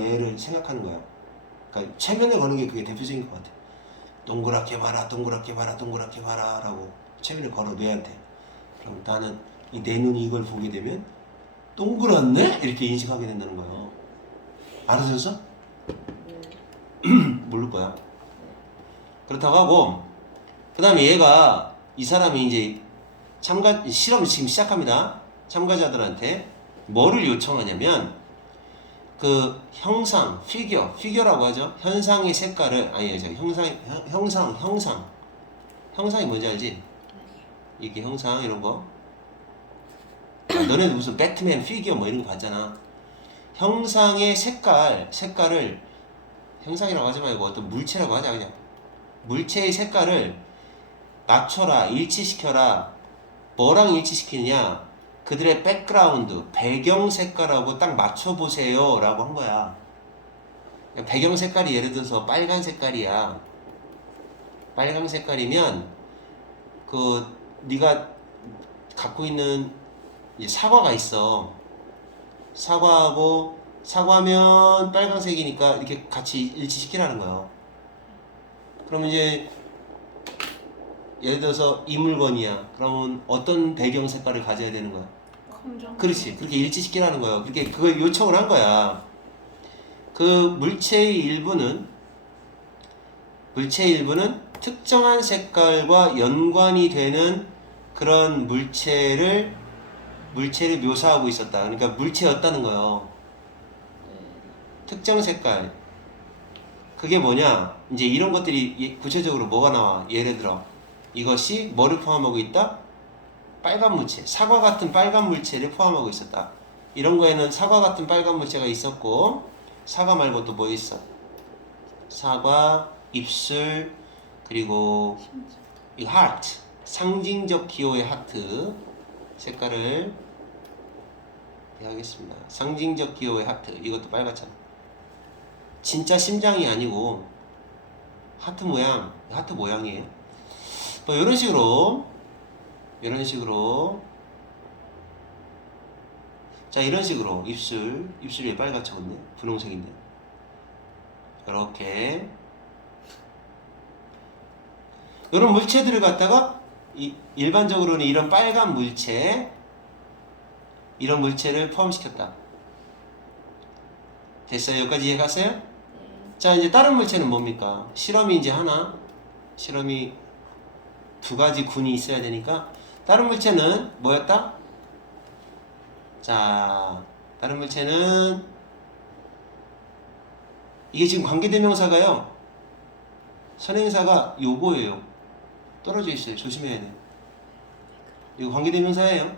얘를 생각하는 거야. 그러니까 최면에 거는 게 그게 대표적인 것 같아. 동그랗게 봐라, 동그랗게 봐라, 동그랗게 봐라 라고 최면에 걸어 뇌한테. 그럼 나는 내 눈이 이걸 보게 되면 동그랗네? 이렇게 인식하게 된다는 거예요. 알아들었어? 모를 거야. 그렇다고 하고 그 다음에 얘가 이 사람이 이제 실험을 지금 시작합니다. 참가자들한테 뭐를 요청하냐면 그 형상, 피규어라고 하죠. 현상의 색깔을 형상이 뭔지 알지? 이게 형상 이런 거. 너네도 무슨 배트맨 피규어 뭐 이런 거 봤잖아. 형상의 색깔을 형상이라고 하지 말고 어떤 물체라고 하자 그냥. 물체의 색깔을 맞춰라, 일치시켜라. 뭐랑 일치시키느냐? 그들의 백그라운드, 배경 색깔하고 딱 맞춰보세요 라고 한 거야. 배경 색깔이 예를 들어서 빨간 색깔이야. 빨간 색깔이면 그 네가 갖고 있는 이제 사과가 있어. 사과면 빨간색이니까 이렇게 같이 일치시키라는 거예요. 그러면 이제 예를 들어서 이 물건이야. 그러면 어떤 배경 색깔을 가져야 되는 거야? 검정. 그렇지. 그렇게 일치시키라는 거예요. 그렇게 그걸 요청을 한 거야. 그 물체의 일부는 특정한 색깔과 연관이 되는 그런 물체를 묘사하고 있었다. 그러니까 물체였다는 거예요. 특정 색깔. 그게 뭐냐? 이제 이런 것들이 구체적으로 뭐가 나와? 예를 들어 이것이 뭐를 포함하고 있다? 빨간 물체. 사과 같은 빨간 물체를 포함하고 있었다. 이런 거에는 사과 같은 빨간 물체가 있었고 사과 말고 또 뭐 있어? 사과, 입술, 그리고 이 하트. 상징적 기호의 하트. 색깔을 하겠습니다. 상징적 기호의 하트. 이것도 빨갛잖아. 진짜 심장이 아니고 하트 모양이에요. 뭐 이런 식으로 자 이런 식으로 입술이 빨갛죠. 근데 분홍색인데 이렇게 이런 물체들을 갖다가 일반적으로는 이런 빨간 이런 물체를 포함시켰다. 됐어요? 여기까지 이해 갔어요? 자 이제 다른 물체는 뭡니까? 실험이 이제 실험이 두 가지 군이 있어야 되니까 다른 물체는 뭐였다? 자 다른 물체는 이게 지금 관계대명사가요. 선행사가 요거예요. 떨어져 있어요. 조심해야 돼. 이거 관계대명사예요.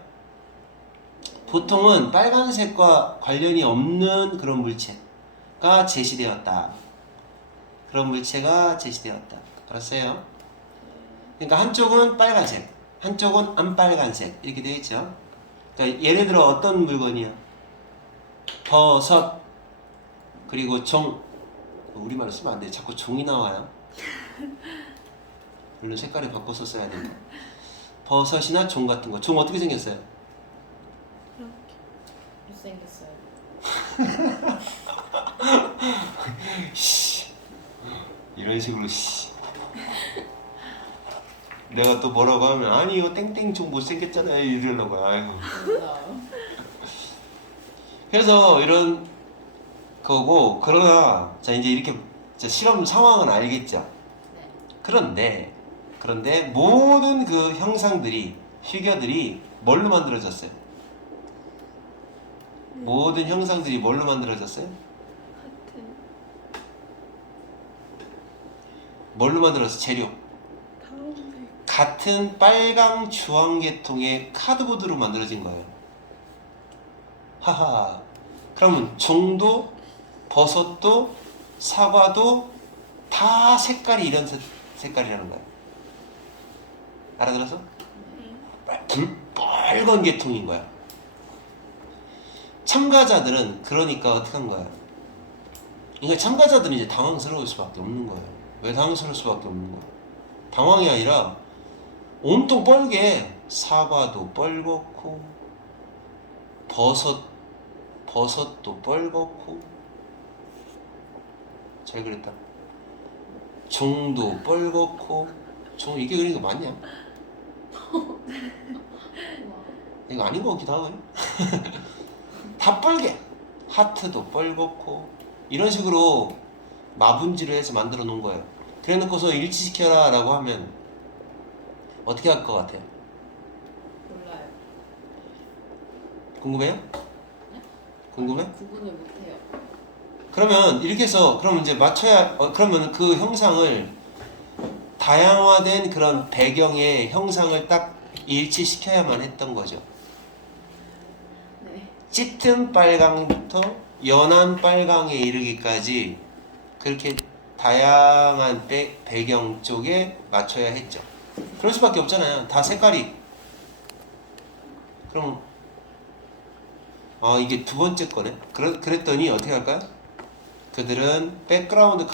보통은 빨간색과 관련이 없는 그런 물체가 제시되었다. 그런 물체가 제시되었다. 알았어요? 그러니까 한쪽은 빨간색, 한쪽은 안 빨간색 이렇게 되어 있죠. 그러니까 예를 들어 어떤 물건이야? 버섯 그리고 종. 우리말로 쓰면 안 돼. 자꾸 종이 나와요. 물론 색깔을 바꿔서 써야 된다. 버섯이나 종 같은 거. 종 어떻게 생겼어요? 못생겼어요. 이런 식으로 내가 또 뭐라고 하면 아니 이거 땡땡 종 못생겼잖아요 이러려고. 아이고. 그래서 이런 거고 그러나 자 이제 이렇게 자, 실험 상황은 알겠죠? 네. 그런데 모든 그 형상들이 피겨들이 뭘로 만들어졌어요? 모든 형상들이 뭘로 만들어졌어요? 같은 뭘로 만들어졌어? 재료 가운데 같은 빨강 주황 계통의 카드보드로 만들어진 거예요. 하하. 그러면 종도 버섯도 사과도 다 색깔이 이런 색깔이라는 거예요. 알아들었어? 빨간 계통인 거야. 참가자들은 그러니까 어떻게 한 거야? 그러니까 참가자들은 이제 당황스러울 수밖에 없는 거예요. 왜 당황스러울 수밖에 없는 거야? 당황이 아니라 온통 뻘게 사과도 뻘겋고 버섯도 뻘겋고 잘 그랬다. 종도 뻘겋고 종 이게 그린 거 맞냐? 우와. 이거 아닌 것 같기도 하고요. 다 뻘게 하트도 뻘겋고 이런 식으로 마분지를 해서 만들어 놓은 거예요. 그래 놓고서 일치시켜라 라고 하면 어떻게 할 것 같아요? 몰라요. 궁금해요? 네? 궁금해? 구분을 못해요. 그러면 이렇게 해서 그럼 이제 맞춰야 그러면 그 형상을 다양화된 그런 배경의 형상을 딱 일치시켜야만 했던 거죠. 네. 짙은 빨강부터 연한 빨강에 이르기까지 그렇게 다양한 배경 쪽에 맞춰야 했죠. 그럴 수밖에 없잖아요. 다 색깔이. 그럼 이게 두 번째 거네. 그랬더니 어떻게 할까요? 그들은 백그라운드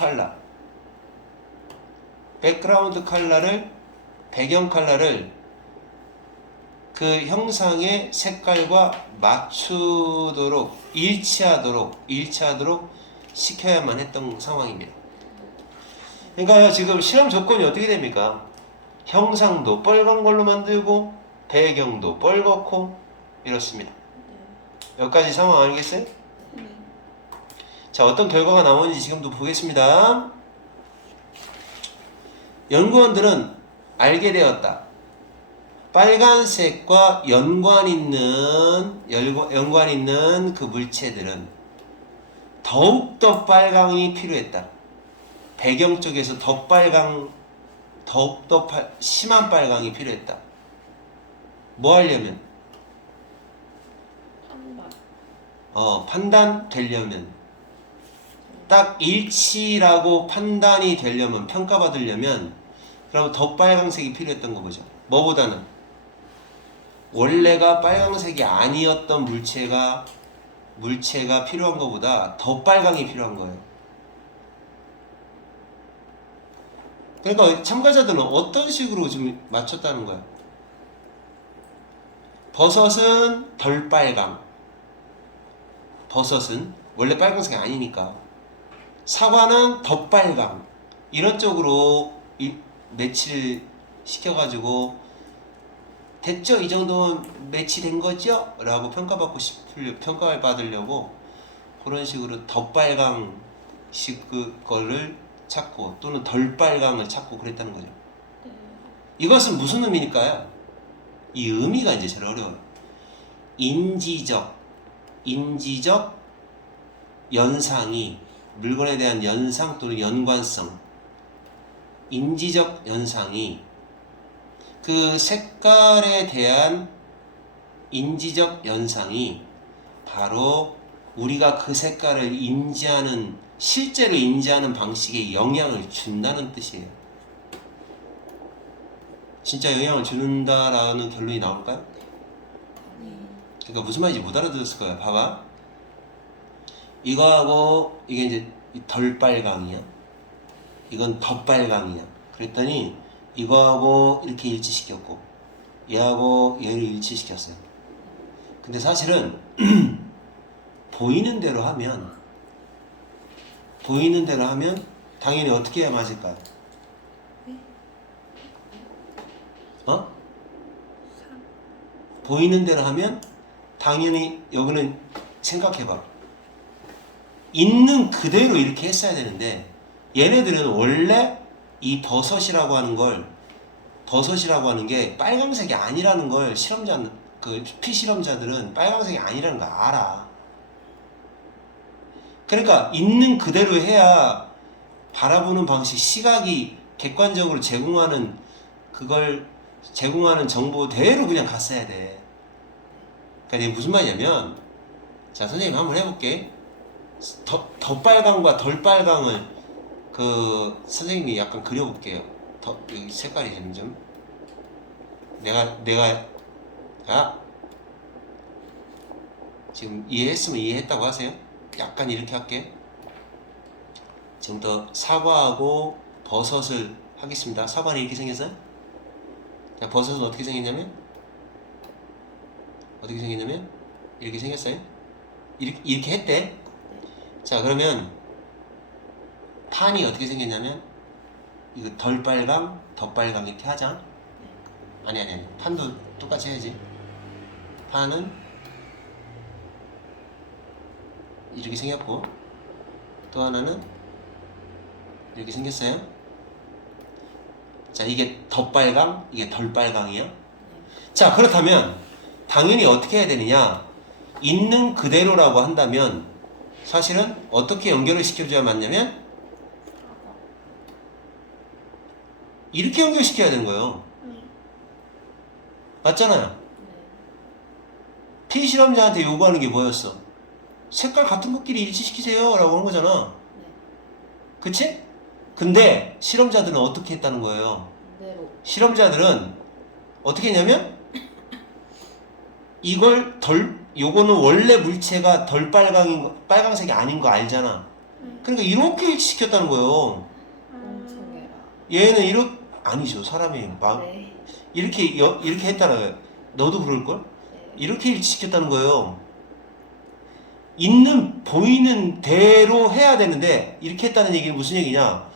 컬러를 배경 컬러를 그 형상의 색깔과 맞추도록 일치하도록 시켜야만 했던 상황입니다. 그러니까 지금 실험 조건이 어떻게 됩니까? 형상도 빨간 걸로 만들고 배경도 뻘겋고 이렇습니다. 여기까지 상황 알겠어요? 자, 어떤 결과가 나오는지 지금도 보겠습니다. 연구원들은 알게 되었다. 빨간색과 연관 있는 그 물체들은 더욱더 빨강이 필요했다. 배경 쪽에서 더욱더 심한 빨강이 필요했다. 뭐 하려면? 판단되려면. 딱 일치라고 판단이 되려면, 평가받으려면, 그럼 더 빨강색이 필요했던 거 보죠. 뭐보다는? 원래가 빨강색이 아니었던 물체가 필요한 것보다 더 빨강이 필요한 거예요. 그러니까 참가자들은 어떤 식으로 좀 맞췄다는 거야? 버섯은 덜 빨강. 버섯은 원래 빨강색이 아니니까. 사과는 더 빨강. 이런 쪽으로 매치를 시켜가지고 됐죠? 이 정도면 매치된 거죠? 라고 평가받으려고 그런 식으로 더 빨강식 거를 찾고 또는 덜 빨강을 찾고 그랬다는 거죠. 이것은 무슨 의미일까요? 이 의미가 이제 제일 어려워요. 인지적 연상이 물건에 대한 연상 또는 연관성, 인지적 연상이 그 색깔에 대한 인지적 연상이 바로 우리가 그 색깔을 실제로 인지하는 방식에 영향을 준다는 뜻이에요. 진짜 영향을 준다라는 결론이 나올까요? 그러니까 무슨 말인지 못 알아들었을 거야. 봐봐. 이거하고 이게 이제 덜 빨강이야. 이건 더 빨강이야. 그랬더니 이거하고 이렇게 일치시켰고 얘하고 얘를 일치시켰어요. 근데 사실은 보이는 대로 하면 당연히 어떻게 해야 맞을까요? 보이는 대로 하면 당연히 여기는 생각해봐. 있는 그대로 이렇게 했어야 되는데 얘네들은 원래 이 버섯이라고 하는 게 빨강색이 아니라는 걸 그 피실험자들은 빨강색이 아니라는 걸 알아. 그러니까 있는 그대로 해야 바라보는 방식, 시각이 객관적으로 제공하는 정보대로 그냥 갔어야 돼. 그러니까 이게 무슨 말이냐면, 자, 선생님 한번 해볼게. 더 빨강과 덜 빨강을 선생님이 약간 그려볼게요. 여기 색깔이 좀 지금 이해했으면 이해했다고 하세요. 약간 이렇게 할게. 지금부터 사과하고 버섯을 하겠습니다. 사과는 이렇게 생겼어요? 자, 버섯은 어떻게 생겼냐면 이렇게 생겼어요? 이렇게 했대. 자, 그러면 판이 어떻게 생겼냐면 이거 덜 빨강, 더 빨강 이렇게 하자. 아니. 판도 똑같이 해야지. 판은 이렇게 생겼고 또 하나는 이렇게 생겼어요. 자, 이게 더 빨강, 이게 덜 빨강이야. 자, 그렇다면 당연히 어떻게 해야 되느냐? 있는 그대로라고 한다면 사실은 어떻게 연결을 시켜줘야 맞냐면 이렇게 연결시켜야 되는 거예요. 맞잖아요. 피실험자한테 요구하는 게 뭐였어? 색깔 같은 것끼리 일치시키세요 라고 한 거잖아. 그치? 근데 실험자들은 어떻게 했다는 거예요? 실험자들은 어떻게 했냐면 요거는 원래 물체가 덜 빨강색이 아닌 거 알잖아. 그러니까 이렇게 일치시켰다는 거예요. 얘는 아니죠. 사람이 이렇게 했다는 거예요. 너도 그럴걸? 이렇게 일치시켰다는 거예요. 보이는 대로 해야 되는데 이렇게 했다는 얘기는 무슨 얘기냐?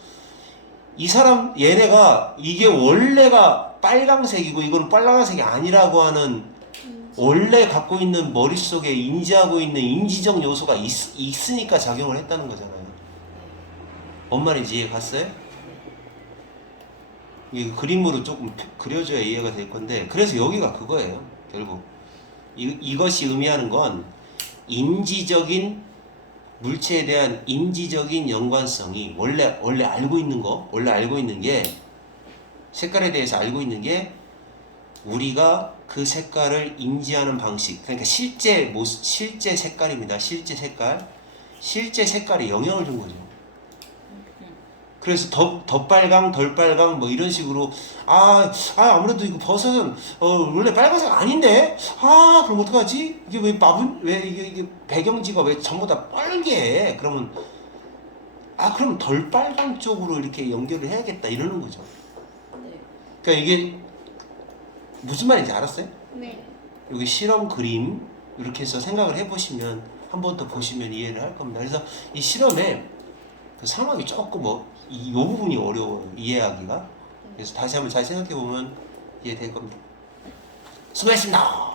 얘네가 이게 원래가 빨강색이고 이건 빨강색이 아니라고 하는 원래 갖고 있는 머릿속에 인지하고 있는 인지적 요소가 있으니까 작용을 했다는 거잖아요. 뭔 말인지 이해 갔어요? 이게 그림으로 조금 그려줘야 이해가 될 건데, 그래서 여기가 그거예요. 결국 이것이 의미하는 건 물체에 대한 인지적인 연관성이 원래 알고 있는 게 색깔에 대해서 알고 있는 게 우리가 그 색깔을 인지하는 방식, 그러니까 실제 색깔입니다. 실제 색깔에 영향을 준 거죠. 그래서 더 빨강, 덜 빨강 뭐 이런 식으로 아무래도 이거 버섯은 원래 빨간색 아닌데 그럼 어떡하지? 이게 왜 이게 배경지가 왜 전부 다 빨개? 그러면 그럼 덜 빨강 쪽으로 이렇게 연결을 해야겠다 이러는 거죠. 그러니까 이게 무슨 말인지 알았어요? 네. 여기 실험 그림 이렇게 해서 생각을 해보시면 한 번 더 보시면 이해를 할 겁니다. 그래서 이 실험에 그 상황이 조금 이 부분이 어려워요. 이해하기가. 그래서 다시 한번 잘 생각해 보면 이해될 겁니다. 수고했습니다.